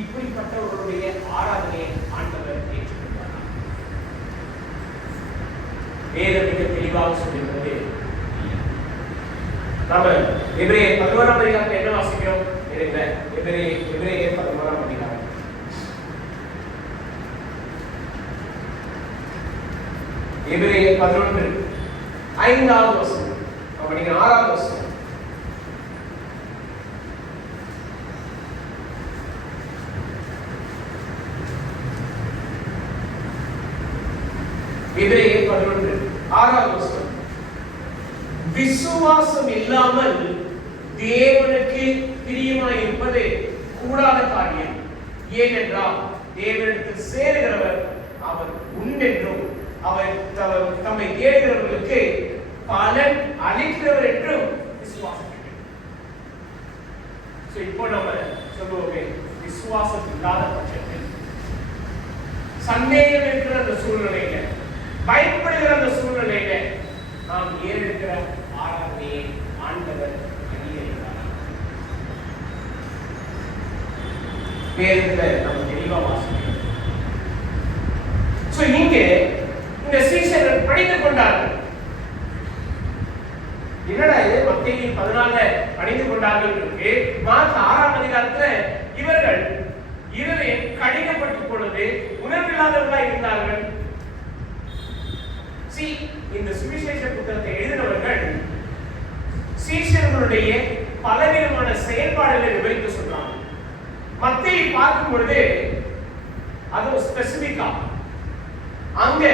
இப்படிப்பட்டவர்களுடைய ஆராதனையை ஆண்டவர் ஏற்றுக்கொண்டார். வேதம் மிக தெளிவாக சொல்லியிருக்கிறது. நாம எபிரேயர் 11ஆம் அதிகாரத்தில் என்ன வாசிக்கிறோம்? எபிரேயர் 11ஆம் அதிகாரம். எபிரேயர் 11 5வது வசனம், அப்படிங்க 6வது வசனம். எபிரேயர் 11 6வது வசனம். விசுவாசம் இல்லாமல் தேவனுக்கு பிரியமாய் இருப்பது கூடாத காரியம். ஏனென்றால் தேவனிடத்தில் சேருகிறவர் அவர் உண்டென்றும் அவர் தம்மை தேடுகிறவர்களுக்கு பலன் அளிக்கிறவர் என்றும் விசுவாசம். இப்போ நம்ம சொல்லுவோமே, விசுவாசம் இல்லாத பட்சத்தில், சந்தேகம் இருக்கிற அந்த சூழ்நிலையில, பயப்படுகிற அந்த சூழ்நிலையில நாம் ஏறெடுக்கிற ஆராதனையை ஆண்டவர் அங்கீகரிக்கிறார். வேதத்துல நம்ம தெளிவா வாசிக்கிறோம். இங்கே இந்த சீஷர்கள் படித்துக் கொண்டார்கள். என்னடா இது? மத்தேயு 14 படித்துக் கொண்டார்கள் இருக்கு. மார்க் 6ஆம் அதிகாரத்துல இவர்கள் இருதயம் கடினப்பட்டு பொழுது உணர்வில்லாதவர்களாக இருந்தார்கள். இந்த சுவிசேஷ புத்தகத்தை எழுதினவர்கள் சீஷர்களுடைய பலவிதமான செயல்பாடுகளை விவரித்து சொல்றாங்க. மத்தேயை பார்க்கும் பொழுது அது ஸ்பெசிபிக்கா அங்க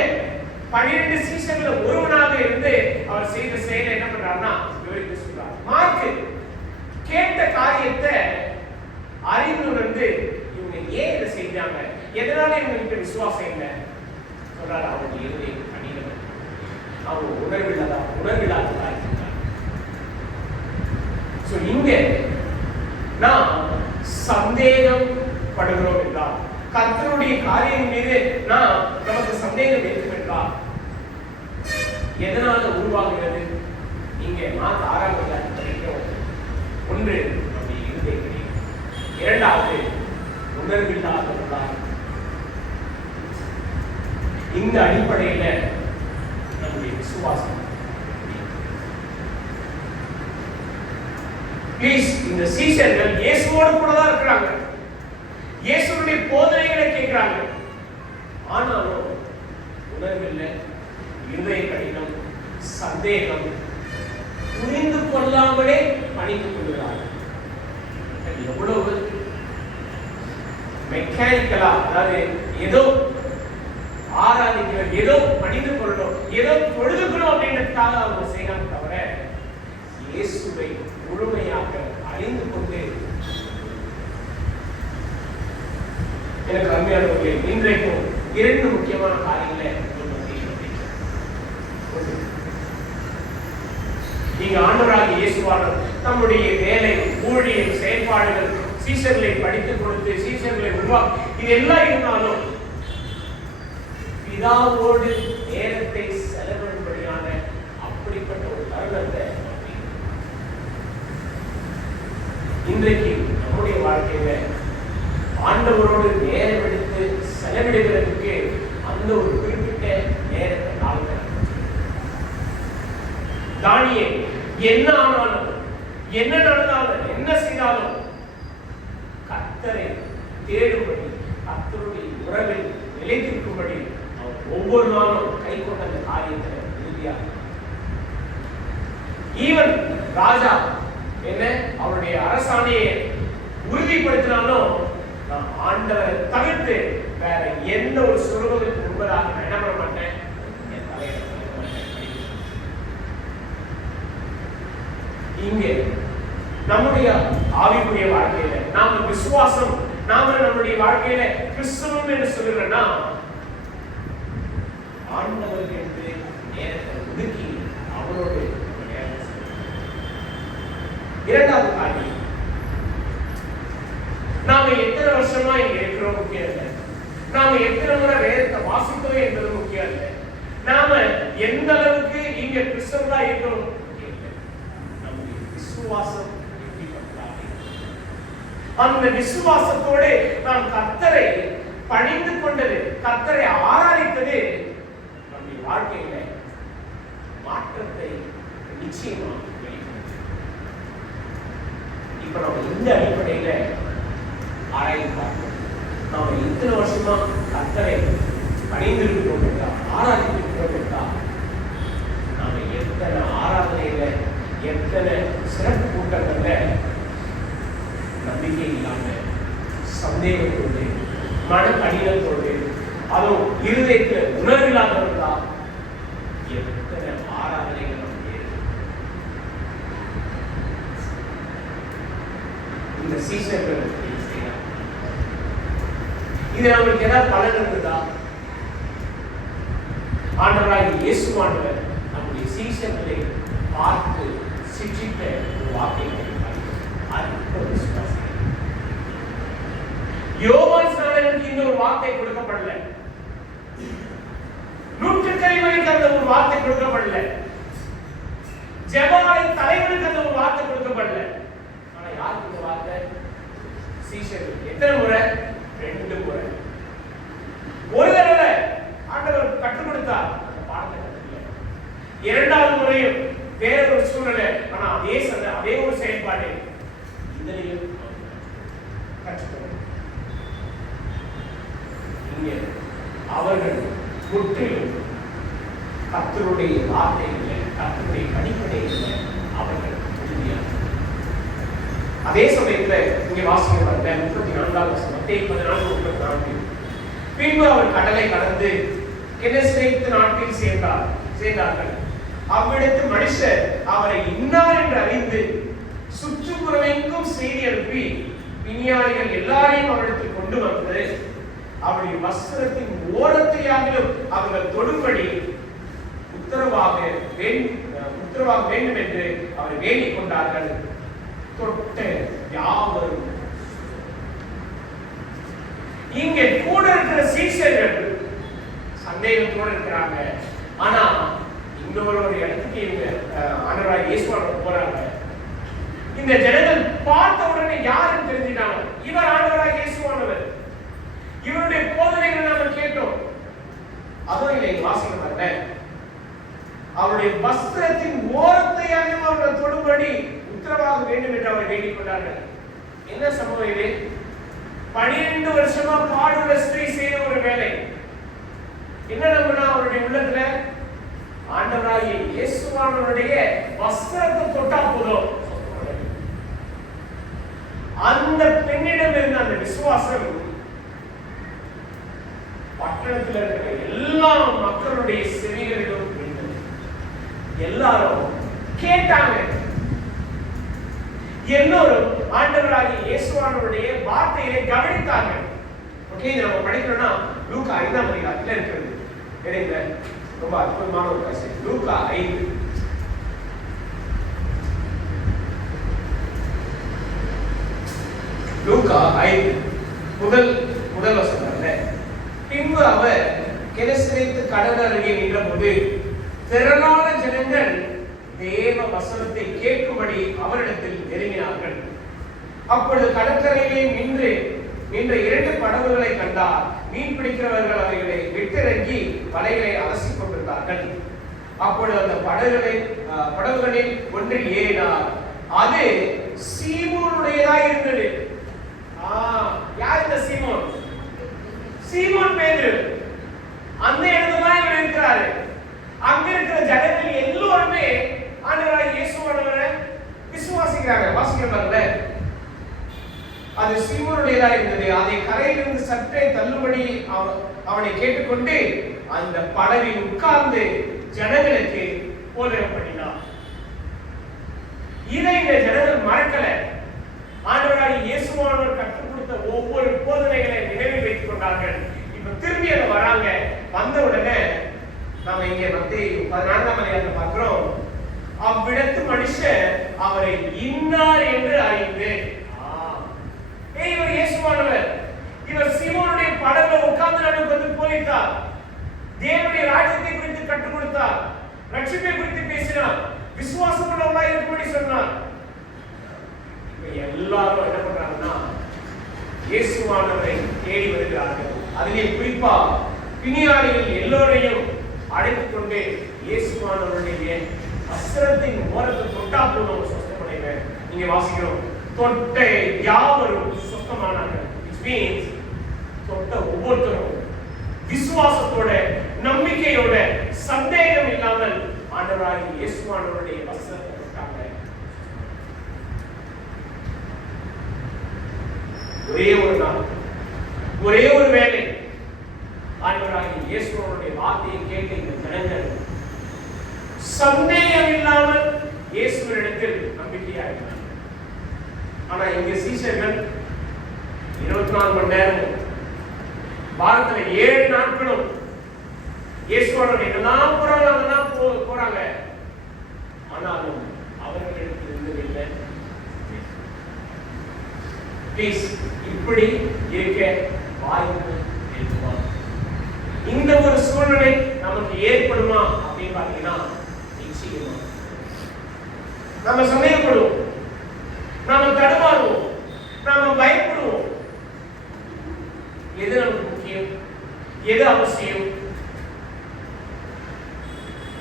12 சீஷர்கள் ஒருவனாக இருந்து அவர் செய்த செயலை என்ன பண்றாருன்னா விவரித்து சொல்றார். மார்க்கு கேட்ட காரியத்தை அறிவுணர்ந்து இவங்க ஏன் இதை செஞ்சாங்க, எதனால இவங்களுக்கு விசுவாசம் இல்லை சொல்றாரு. அவங்க இருதயம் கடினம், அவங்க உணர்வில்லாததா இருந்தாங்க. இங்க நாம் சந்தேகம் படுகிறோம் என்றால், கர்த்தருடைய காரியம் மீது நாம் நமக்கு சந்தேகம் இருக்கும் என்றால் எதனால உருவாகிறது? இங்கே மார்க் 6ஆம் அதிகாரம் படிக்கிறோம். ஒன்று நம்முடைய இருதயம் கடினம், இரண்டாவது உணர்வில்லாதவர்களாக. இந்த அடிப்படையில நம்முடைய விசுவாசம். ப்ளீஸ், இந்த சீஷர்கள் இயேசுவோடு கூட தான் இருக்கிறாங்க, இயேசுவுடைய போதனைகளை கேட்கிறாங்க. ஆனாலும் உணர்வில்லை, இருதய கடினம், சந்தேகம், புரிந்து கொள்ளாமலே பணிந்து கொள்கிறார்கள். எவ்வளவு மெக்கானிக்கலா, அதாவது ஏதோ ஆராதிக்கிறோம், ஏதோ பணிந்து கொள்ளணும், ஏதோ பொழுதுக்கணும் அப்படின்றதுக்காக அவங்க செய்யலாம் தவிர இயேசுவை முழுமையாக அறிந்து கொண்டு. எனக்கு அருமையானவர்களே, இன்றைக்கும் 2 முக்கியமான காரியங்களை நீங்க ஆண்டவராகிய இயேசுவானவர் தம்முடைய வேலை, ஊழியம், செயல்பாடுகள், சீஷர்களை படித்துக் கொடுத்து சீஷர்களை உருவாக்கி இது எல்லாம் இருந்தாலும் பிதாவோடு நேரத்தை செலவிடும்படியான அப்படிப்பட்ட ஒரு தருணத்தை இன்றைக்கு நம்முடைய வாழ்க்கையில ஆண்டவரோடு நேரம் எடுத்து செலவிடுகிறதுக்கு அந்த ஒரு குறிப்பிட்ட நேரத்தை நாளுங்க. தானியேல் என்ன ஆனாலும், என்ன நடந்தாலும், என்ன செய்தாலும் கர்த்தரை தேடும்படி, கர்த்தருடைய உறவில் நிலைத்திருக்கும்படி அவர் ஒவ்வொரு நாளும் கை கொண்ட அந்த காரியத்தை உறுதியாக. ஈவன் ராஜா என்ன அவருடைய அரசாணையை உறுதிப்படுத்தினாலும் நான் ஆண்டவரை தவிர்த்து வேற எந்த ஒரு சுரூபத்துக்கு முன்பதாக நான் என்ன பண்ண மாட்டேன், என் தலையில இங்கே நம்முடைய ஆவிக்குரிய வாழ்க்கையில நாம விசுவாசம், நாம நம்முடைய வாழ்க்கையில கிறிஸ்தவம் என்று சொல்லுகிறோம்னா ஆண்டவருக்கு என்று நேரத்தை ஒதுக்கி அவரோடு. இரண்டாவது காரியம், நாம எத்தனை வருஷமா இங்க இருக்கிறோம் முக்கியம் இல்லை, நாம எத்தனை முறை வேதத்தை வாசிக்கிறோம் என்பது முக்கியம் இல்லை, நாம எந்த அளவுக்கு இங்க கிறிஸ்தவங்களா இருக்கிறோம் முக்கியம் இல்லை. நம்முடைய விசுவாசம் அந்த விசுவாசத்தோடு நாம் கர்த்தரை பணிந்து கொண்டது, கர்த்தரை ஆராதித்தது நம்முடைய வாழ்க்கையில மாற்றத்தை நிச்சயமா. இப்ப நம்ம இந்த அடிப்படையில ஆராய்ந்து பார்க்கிறோம். நாம இத்தனை வருஷமா கர்த்தரை பணிந்திருக்கிறோம் என்றால், ஆராதித்திருக்கிறோம் என்றால், நாம எத்தனை ஆராதனையில, எத்தனை சிறப்பு கூட்டங்கள்ல நம்பிக்கை இல்லாம, சந்தேகத்தோடு, மன கடினத்தோடு, அதுவும் இருதயத்துல உணர்வில்லாதவர்களா எத்தனை ஆராதனைகள் இந்த சீசர்கள் செய்யலாம். இது நம்மளுக்கு ஏதாவது பலன் இருந்ததா? ஆண்டவராகிய இயேசுவானவர் நம்முடைய சீசர்களை பார்த்து சிற்றிட்ட ஒரு வார்த்தையை யோவான் ஸ்நானனுக்கு இந்த ஒரு வார்த்தை கொடுக்கப்படல, நூற்றுக்கரைவருக்கு அந்த ஒரு வார்த்தை கொடுக்கப்படல, ஜெபமாலை தலைவருக்கு அந்த ஒரு வார்த்தை கொடுக்கப்படல. ஆனா யாருக்கு இந்த வார்த்தை? சீஷர்கள். எத்தனை முறை? 2 முறை. ஒரு தடவை ஆண்டவர் கற்றுக் கொடுத்தார், அந்த பாடத்தை கற்றுக்கல. இரண்டாவது முறையும் வேற ஒரு சூழ்நிலை, ஆனா அதே ஒரு செயல்பாடு இதுலயும் கற்றுக்கொள்ள. அவர்கள் முற்றிலும் கர்த்தருடைய வார்த்தையில, கர்த்தருடைய அடிப்படையில் அவர்கள் உறுதியாக. அதே சமயத்துல இங்கே வாசிக்க 34 வசனம், மத்தேயு 14:34. பின்பு அவர் கடலை கடந்து கெனசரேத்து நாட்டில் சேர்ந்தார்கள். அவ்விடத்து மனுஷர் அவரை இன்னார் என்று அறிந்து சுற்றுப்புறமெங்கும் செய்தி அனுப்பி விஞ்ஞானிகள் எல்லாரையும் அவரிடத்தில் கொண்டு வந்து அவருடைய வஸ்திரத்தின் ஓரத்தையாகிலும் அவர்கள் தொடும்படி உத்தரவாக வேண்டும் என்று அவர் வேண்டிக் கொண்டார்கள். தொட்ட யாவரும். இங்கே கூட இருக்கிற சீஷர்கள் சந்தேகத்தோடு இருக்கிறாங்க. ஆனா இன்னொரு இடத்துக்கு இவங்க ஆண்டவராகிய இயேசுவோட போறாங்க. இந்த ஜனங்கள் பார்த்த உடனே யாரும் தெரிஞ்சிட்டாங்க, இவர் ஆண்டவராகிய இயேசுவானவர். இவருடைய போதனைகளை நாம கேட்டோம். அதுவும் இல்லை வாசிக்க அவருடைய வஸ்திரத்தின் ஓரத்தையாகவும் அவர்கள் தொடும்படி உத்தரவாக வேண்டும் என்று அவர் வேண்டிக் கொண்டார்கள். என்ன சம்பவம் இது? 12 வருஷமா பாடுள்ள ஸ்திரீ செய்த ஒரு வேலை. என்ன நம்பினா அவருடைய உள்ளத்துல ஆண்டவராகிய இயேசுவானவருடைய வஸ்திரத்தை தொட்டா போதும். அந்த பெண்ணிடம் இருந்த அந்த விசுவாசம் பட்டணத்தில் இருக்கிற எல்லா மக்களுடைய செவிகளிலும் இருந்தது. எல்லாரும் கேட்டாங்க. எல்லோரும் ஆண்டவராகிய இயேசுவானவருடைய வார்த்தையை கவனித்தார்கள். ஓகே, நம்ம படிக்கிறோம்னா லூக்கா 5ஆம் அதிகாரத்தில் இருக்கிறது. சரிங்க, ரொம்ப அற்புதமான ஒரு காட்சி. லூக்கா 5 முதல் வசனத்துல, பின்பு அவர் கெனசரேத்து கடல் அருகே நின்றபோது திரளான ஜனங்கள் தேவ வசனத்தை கேட்கும்படி அவரிடத்தில் நெருங்கினார்கள். அப்பொழுது கடற்கரையிலே நின்ற 2 படகுகளை கண்டார். மீன் பிடிக்கிறவர்கள் அவைகளை விட்டிறங்கி வலைகளை அலசிக் கொண்டிருந்தார்கள். அப்பொழுது அந்த படகுகளில் ஒன்றில் ஏறினார். அது சீமோனுடையதாய் இருந்தது. யார் இந்த சீமோன்? சீமோன் பேதுரு. அந்த இடத்துல தான் இவர் இருக்கிறாரு. அங்க இருக்கிற ஜனங்கள் எல்லோருமே ஆண்டவராகிய இயேசுவானவரை விசுவாசிக்கிறாங்க. வாசிக்கிறாங்கல்ல, அது சீமோனுடையதா இருந்தது. அதை கரையிலிருந்து சற்றே தள்ளும்படி அவனை கேட்டுக்கொண்டு அந்த படவில் உட்கார்ந்து ஜனங்களுக்கு போதனை பண்ணினார். இதை இந்த ஜனங்கள் மறக்கல. ஆண்டவராகிய இயேசுவானவர் கற்றுக் கொடுத்த ஒவ்வொரு போதனைகளை நினைவில் வைத்துக் கொண்டார்கள். இப்ப திரும்பி அதை வராங்க. வந்த உடனே நாம இங்கே மத்தேயு 14ஆம் அதிகாரத்தை பார்க்கிறோம். அவ்விடத்து மனுஷர் அவரை இன்னார் என்று அறிந்து, இவர் இயேசுவானவர், இவர் சீமோனுடைய படகுல உட்கார்ந்து நமக்கு வந்து போதித்தார், தேவனுடைய ராஜ்யத்தை குறித்து கற்றுக் கொடுத்தார், ரட்சிப்பை குறித்து பேசினார், விசுவாசம் உள்ளவராய் இருக்கும்படி சொன்னார். எல்லாரும் என்ன பண்றாங்கன்னா இயேசுவானவரை தேடி வருகிறார்கள். அதிலே குறிப்பா பிணியாளிகள் எல்லோரையும் அழைத்துக் கொண்டு இயேசுவானவருடைய வஸ்திரத்தின் ஓரத்தை தொட்டா போதும் சொஸ்தமடைவர். நீங்க வாசிக்கிறோம், தொட்ட யாவரும் சொஸ்தமானார்கள். Which means தொட்ட ஒவ்வொருத்தரும் விசுவாசத்தோட, நம்பிக்கையோட, சந்தேகம் இல்லாமல் ஆண்டவராகிய இயேசுவானவருடைய வஸ்திரத்தை தொட்டாங்க. ஒரே ஒரு நாள், ஒரே ஒரு வேலை, ஆண்டவராகிய இயேசுவானவருடைய வார்த்தையை கேட்ட இந்த ஜனங்கள் சந்தேகம் இல்லாமல் இயேசுவினிடத்தில் நம்பிக்கையாயினார்கள். ஆனா இங்க சீஷர்கள் 24 மணி நேரமும் வாரத்துல 7 நாட்களும் இயேசுவானவர் எங்கெல்லாம் போறாங்க அங்கெல்லாம் போறாங்க. ஆனாலும் அவர்களுக்கு இருந்ததில்லை. ப்ளீஸ், இப்படி இருக்க வாய்ப்பு இருக்குமா? இந்த ஒரு சூழ்நிலை நமக்கு ஏற்படுமா அப்படின்னு பாத்தீங்கன்னா நிச்சயமா நம்ம சந்தேகப்படுவோம், நாம தடுமாறுவோம், நாம பயப்படுவோம். எது நமக்கு முக்கியம், எது அவசியம்?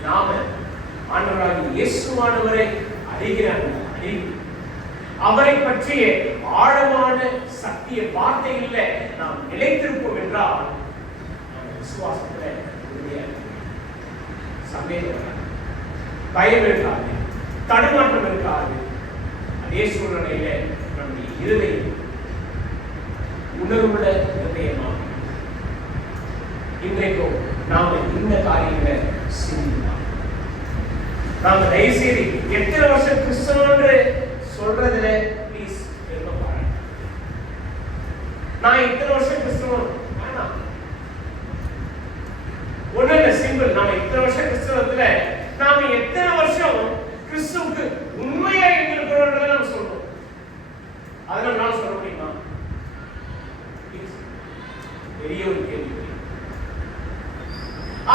நாம ஆண்டவராகிய இயேசுவானவரை அறிகிற அறிவு, அவரை பற்றிய ஆழமான சத்திய வார்த்தைகளில் நாம் நிலைத்திருப்போம் என்றால் விசுவாசத்துல உறுதியா இருக்க. சந்தேகம் வராது, பயம் இருக்காது, தடுமாற்றம் இருக்காது. அதே சூழ்நிலையில நம்முடைய இருதயம் உணர்வுள்ள இருதயமாக இன்றைக்கும் நாம இந்த காரியங்களை சிந்திக்கலாம். நாம தயவுசெய்து எத்தனை வருஷம் கிறிஸ்தவன்று சொல்றதுல ப்ளீஸ் இருக்க பாருங்க. நான் இத்தனை வருஷம் கிறிஸ்தவன் வேணாம். ஒண்ணு இல்ல, சிம்பிள். நாம இத்தனை வருஷம் கிறிஸ்தவத்துல நாம எத்தனை வருஷம் கிறிஸ்துவுக்கு உண்மையா இருக்கிறோன்றதை நம்ம சொல்றோம். அதனால நான் சொல்ல முடியுமா? பெரிய ஒரு கேள்வி.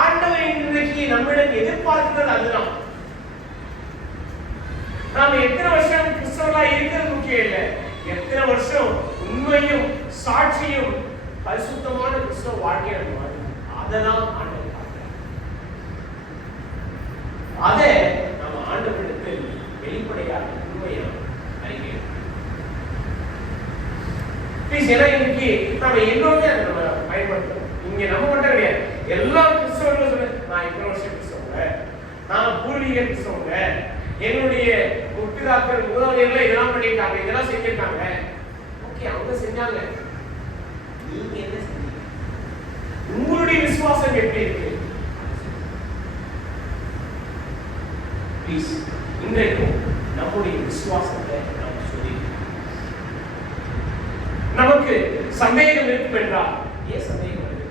ஆண்டவர் இன்றைக்கு நம்மிடம் எதிர்பார்க்கிறது அதுதான். நாம எத்தனை வருஷம் கிறிஸ்தவர்களா இருக்கிறது முக்கியம் இல்லை, எத்தனை வருஷம் உண்மையும் சாட்சியும் பரிசுத்தமான கிறிஸ்தவ வாழ்க்கையை அதெல்லாம் ஆண்டவர் பார்க்கிறார். அதை நம்ம ஆண்டவரிடத்தில் வெளிப்படையாக உண்மையாக அறிக்கையிடும். ஏன்னா இன்னைக்கு நம்ம எல்லோருமே அதை நம்ம பயன்படுத்தணும். இங்க நம்ம மட்டும் கிடையாது, எல்லா கிறிஸ்தவர்களும் சொல்ல, நான் இத்தனை வருஷம் கிறிஸ்தவங்க, நான் பூர்வீக கிறிஸ்தவங்க, என்னுடைய முற்பிதாக்கள் முதலாளிகள் இதெல்லாம் பண்ணியிருக்காங்க, இதெல்லாம் செஞ்சிருக்காங்க. ஓகே, அவங்க செஞ்சாங்க, நீங்க என்ன செஞ்சீங்க? உங்களுடைய விசுவாசம் எப்படி இருக்கு? ப்ளீஸ் இன்றைக்கும் நம்முடைய விசுவாசத்தை நாம் சொல்லி, நமக்கு சந்தேகம் இருக்கும் என்றால் ஏன் சந்தேகம் வருது?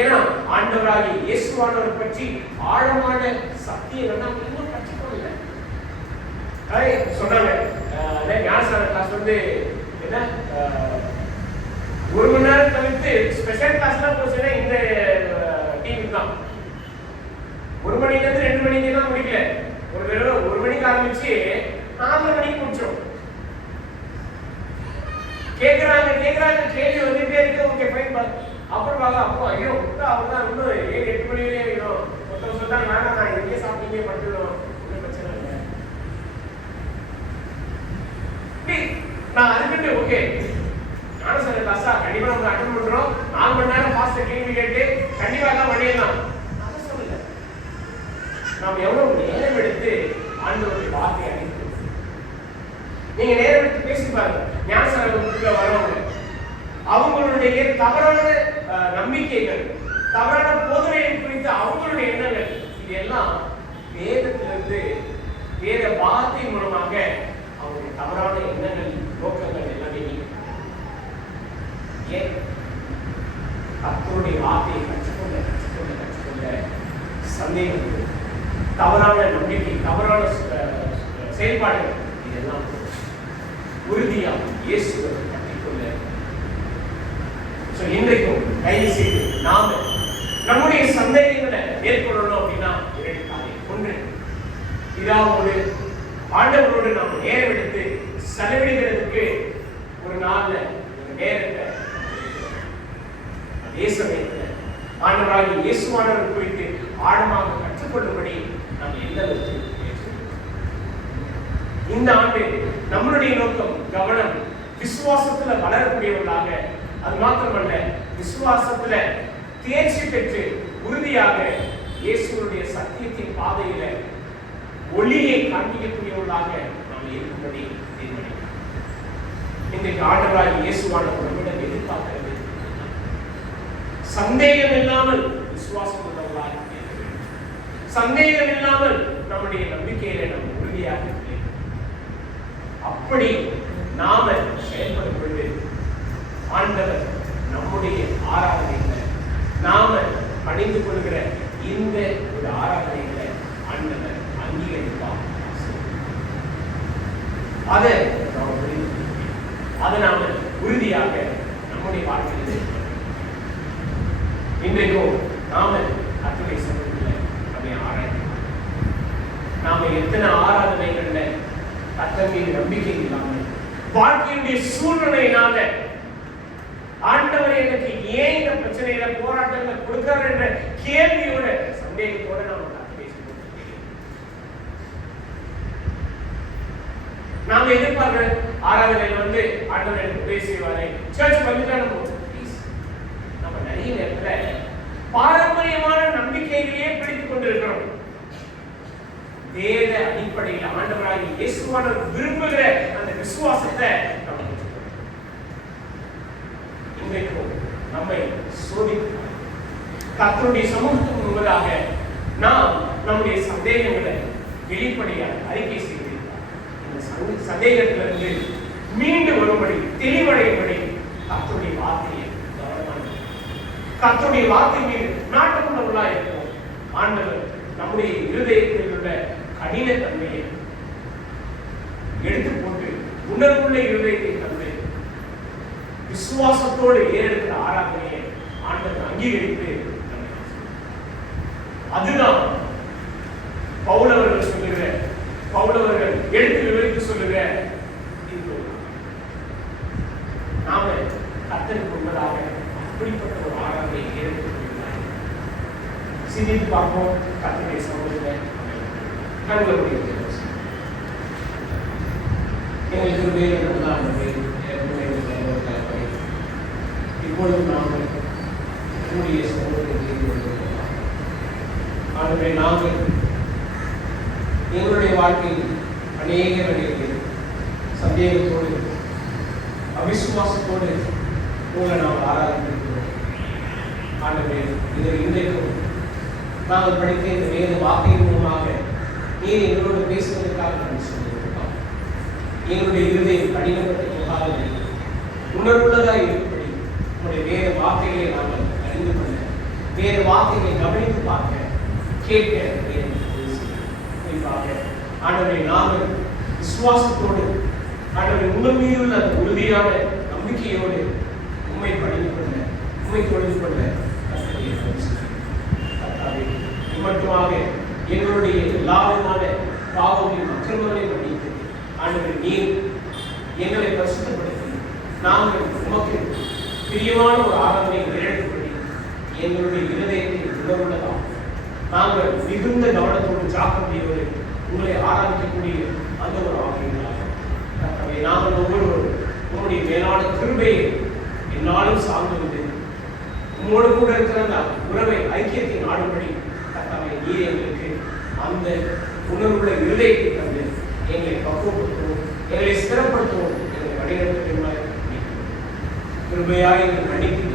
ஏன்னா ஆண்டவராகிய இயேசுவானவர் பற்றி ஆழமான சத்தியங்கள் நாம் இன்னும் கற்றுக்கொள்ளல. சொன்னாங்க ஞானஸ்நான கிளாஸ் வந்து என்ன 1 மணி நேரம் தவிர்த்து ஸ்பெஷல் கிளாஸ்லாம் போச்சுன்னா இந்த டீம் தான் 1 மணில இருந்து 2 மணிக்கு தான் முடிக்கல. ஒரு தடவை 1 மணிக்கு ஆரம்பிச்சு 4 மணிக்கு முடிச்சோம். கேக்குறாங்க கேள்வி வந்துட்டே இருக்கு. ஓகே ஃபைன் பா. அப்புறம் பாங்க அப்போ ஐயோ அவர்தான் இன்னும் 7-8 மணிலே ஆயிடும். ஒருத்தர் சொல்றாங்க வேணாம் நான் இங்கே சாப்பிட்டீங்க பட்டுடும், ஒன்றும் பிரச்சனை இல்லை. நான் அதுக்கிட்டு ஓகே ஞானஸ்நான கிளாஸா கண்டிப்பா நம்ம அட்டெண்ட் பண்றோம். 4 மணி நேரம் பாஸ்டர் கேள்வி கேட்டு கண்டிப்பா எல்லாம் பண்ணிடலாம். அதை சொல்லல, நாம் எவ்வளவு நேரம் எடுத்து ஆண்டவருடைய வார்த்தையை அறிந்து நீங்க நேரம் எடுத்து பேசி பாருங்க. ஞானஸ்நானத்துக்குள்ள வரவங்க அவங்களுடைய தவறான நம்பிக்கைகள், தவறான போதனை குறித்த அவங்களுடைய எண்ணங்கள், இதெல்லாம் வேதத்திலிருந்து வேத வார்த்தை மூலமாக அவங்களுடைய தவறான எண்ணங்கள், நோக்கங்கள் எல்லாமே ஏன் கர்த்தருடைய வார்த்தையை கற்றுக்கொள்ள சந்தேகம், தவறான நம்பிக்கை, தவறான செயல்பாடுகள், இதெல்லாம் உறுதியாக இயேசுவை கற்றுக்கொள்ள. இன்றைக்கும் தயவு செய்து நாம நம்முடைய சந்தேகங்களை மேற்கொள்ளணும் அப்படின்னா 2 காரியம். ஒன்று, பிதாவோடு ஆண்டவரோடு நாம் நேரம் எடுத்து செலவிடுகிறதுக்கு ஒரு நாள்ல ஒரு நேரத்தை, அதே சமயத்தில் ஆண்டவராகிய இயேசுவானவர் குறித்து ஆழமாக கற்றுக்கொள்ளும்படி நாம் எல்லாருக்கும் இந்த ஆண்டு நம்மளுடைய நோக்கம், கவனம் விசுவாசத்துல வளரக்கூடியவர்களாக, அது மாத்திரமல்ல விசுவாசத்துல தேர்ச்சி பெற்று உறுதியாக இயேசுடைய சத்தியத்தின் பாதையில ஒளியை காண்பிக்கக்கூடியவர்களாக நாம் இருக்கும்படி தீர்மானிக்கிறோம். இன்றைக்கு ஆண்டவராகிய இயேசுவானவர் நம்மிடம் எதிர்பார்க்கிறது சந்தேகம் இல்லாமல் விசுவாசம் உள்ளவர்களாக இருக்க வேண்டும். சந்தேகம் இல்லாமல் நம்முடைய நம்பிக்கையில நம்ம உறுதியாக இருக்க வேண்டும். அப்படி நாம செயல்படும் பொழுது ஆண்டவர் நம்முடைய ஆராதனைகளை, நாம பணிந்து கொள்கிற இந்த ஒரு ஆராதனைகளை ஆண்டவர் அங்கீகரிப்பார். அதை நாம் புரிந்து அதை நாம உறுதியாக நம்முடைய வாழ்க்கையில் இன்றைக்கும் நாம கர்த்தருடைய சமூகத்தில் நம்மை ஆராய்ந்து நாம எத்தனை ஆராதனைகள்ல கர்த்தர் மீது நம்பிக்கை இல்லாமல், வாழ்க்கையுடைய சூழ்நிலையினால ஆண்டவர் எனக்கு ஏன் இந்த பிரச்சனையில போராட்டங்களை கொடுக்கிறார் என்ற கேள்வியோட சந்தேகத்தோட நாம நாம எதிர்பார்க்கிற ஆராதனையில் ஆண்டவர் எனக்கு உதவி செய்வாரே, சர்ச் வந்துட்டா நம்ம நிறைய அதே நேரத்தில் பாரம்பரியமான நம்பிக்கைகளையே பிடித்துக் கொண்டிருக்கிறோம். வேத அடிப்படையில் ஆண்டவராகிய இயேசுவானவர் விரும்புகிற அந்த விசுவாசத்தை நம்ம இன்றைக்கும் நம்மை சோதிக்கிறார். கர்த்தருடைய சமூகத்துக்கு முன்பதாக நாம் நம்முடைய சந்தேகங்களை வெளிப்படையாக அறிக்கை செய்திருக்கிறார். இந்த சந்தேகத்திலிருந்து மீண்டு வரும்படி தெளிவடையும்படி கர்த்தருடைய வார்த்தையை கர்த்தருடைய வார்த்தை மீது நாட்டமுள்ளவர்களாக இருக்கிறோம். ஆண்டவர் நம்முடைய இருதயத்தில் உள்ள கடினத்தன்மையை எடுத்து போட்டு உணர்வுள்ள இருதயத்தை தந்து விசுவாசத்தோடு ஏறெடுக்கிற ஆராதனையை ஆண்டவர் அங்கீகரித்து அதுதான் பவுலவர்கள் சொல்லுகிற பவுலவர்கள் எடுத்து விவரித்து சொல்லுகிற நாம கர்த்தருக்கு முன்பதாக அப்படிப்பட்ட ஒரு ஆராதனை ஏற்படுத்தினார். சிந்தித்து பார்ப்போம். கர்த்தருடைய சமூகத்தில் கண்களுடைய எங்களுக்கு வேறு இப்பொழுது நாங்கள் என்னுடைய சமூகத்தை ஆகவே நாங்கள் எங்களுடைய வாழ்க்கையில் அநேக சந்தேகத்தோடு அவிசுவாசத்தோடு உங்களை நாம் ஆராதிக்கிறோம். ஆகவே இதில் இன்றைக்கும் நாங்கள் படித்த இந்த வேத வார்த்தையின் மூலமாக நீர் எங்களோடு பேசுவதற்காக நான் சொல்லியிருக்கோம். எங்களுடைய இருதயம் கடினப்பட்ட போகாத உணர்வுள்ளதாக இருப்படி உங்களுடைய வேத வார்த்தைகளை நாங்கள் அறிந்து கொள்ள வேத வார்த்தைகளை கவனித்து பார்க்க கேட்க குறிப்பாக ஆண்டவரை நாங்கள் விசுவாசத்தோடு ஆண்டவரை உங்கள் மீது உள்ள அந்த உறுதியான நம்பிக்கையோடு உண்மை படித்து கொள்ள உண்மை தொழில் கொள்ள மட்டுமாக எங்களுடைய எல்லா விதமான பாவங்களையும் அக்கிரமங்களையும் மன்னித்து ஆண்டவரை நீர் எங்களை பரிசுத்தப்படுத்தி நாங்கள் உமக்கு பிரியமான ஒரு ஆராதனை நிறைவேற்றப்படி எங்களுடைய இருதயத்தை உணர்வுள்ளதாகும். நாங்கள் மிகுந்த கவனத்தோடு ஜாக்கிரதையோடு உங்களை ஆராதிக்கக்கூடிய அந்த ஒரு ஆகியங்களாக நாங்கள் ஒவ்வொருவரும் உங்களுடைய மேலான கிருபையை என்னாலும் சார்ந்து உங்களோடு கூட இருக்கிற அந்த உறவை ஐக்கியத்தை நாடும்படி கர்த்தாவே நீர் எங்களுக்கு அந்த உணர்வுள்ள இருதயத்தை தந்து எங்களை பக்குவப்படுத்தவும் எங்களை ஸ்திரப்படுத்தவும் எங்களை வழிநடத்தும் கிருபையாக எங்களை மன்னித்து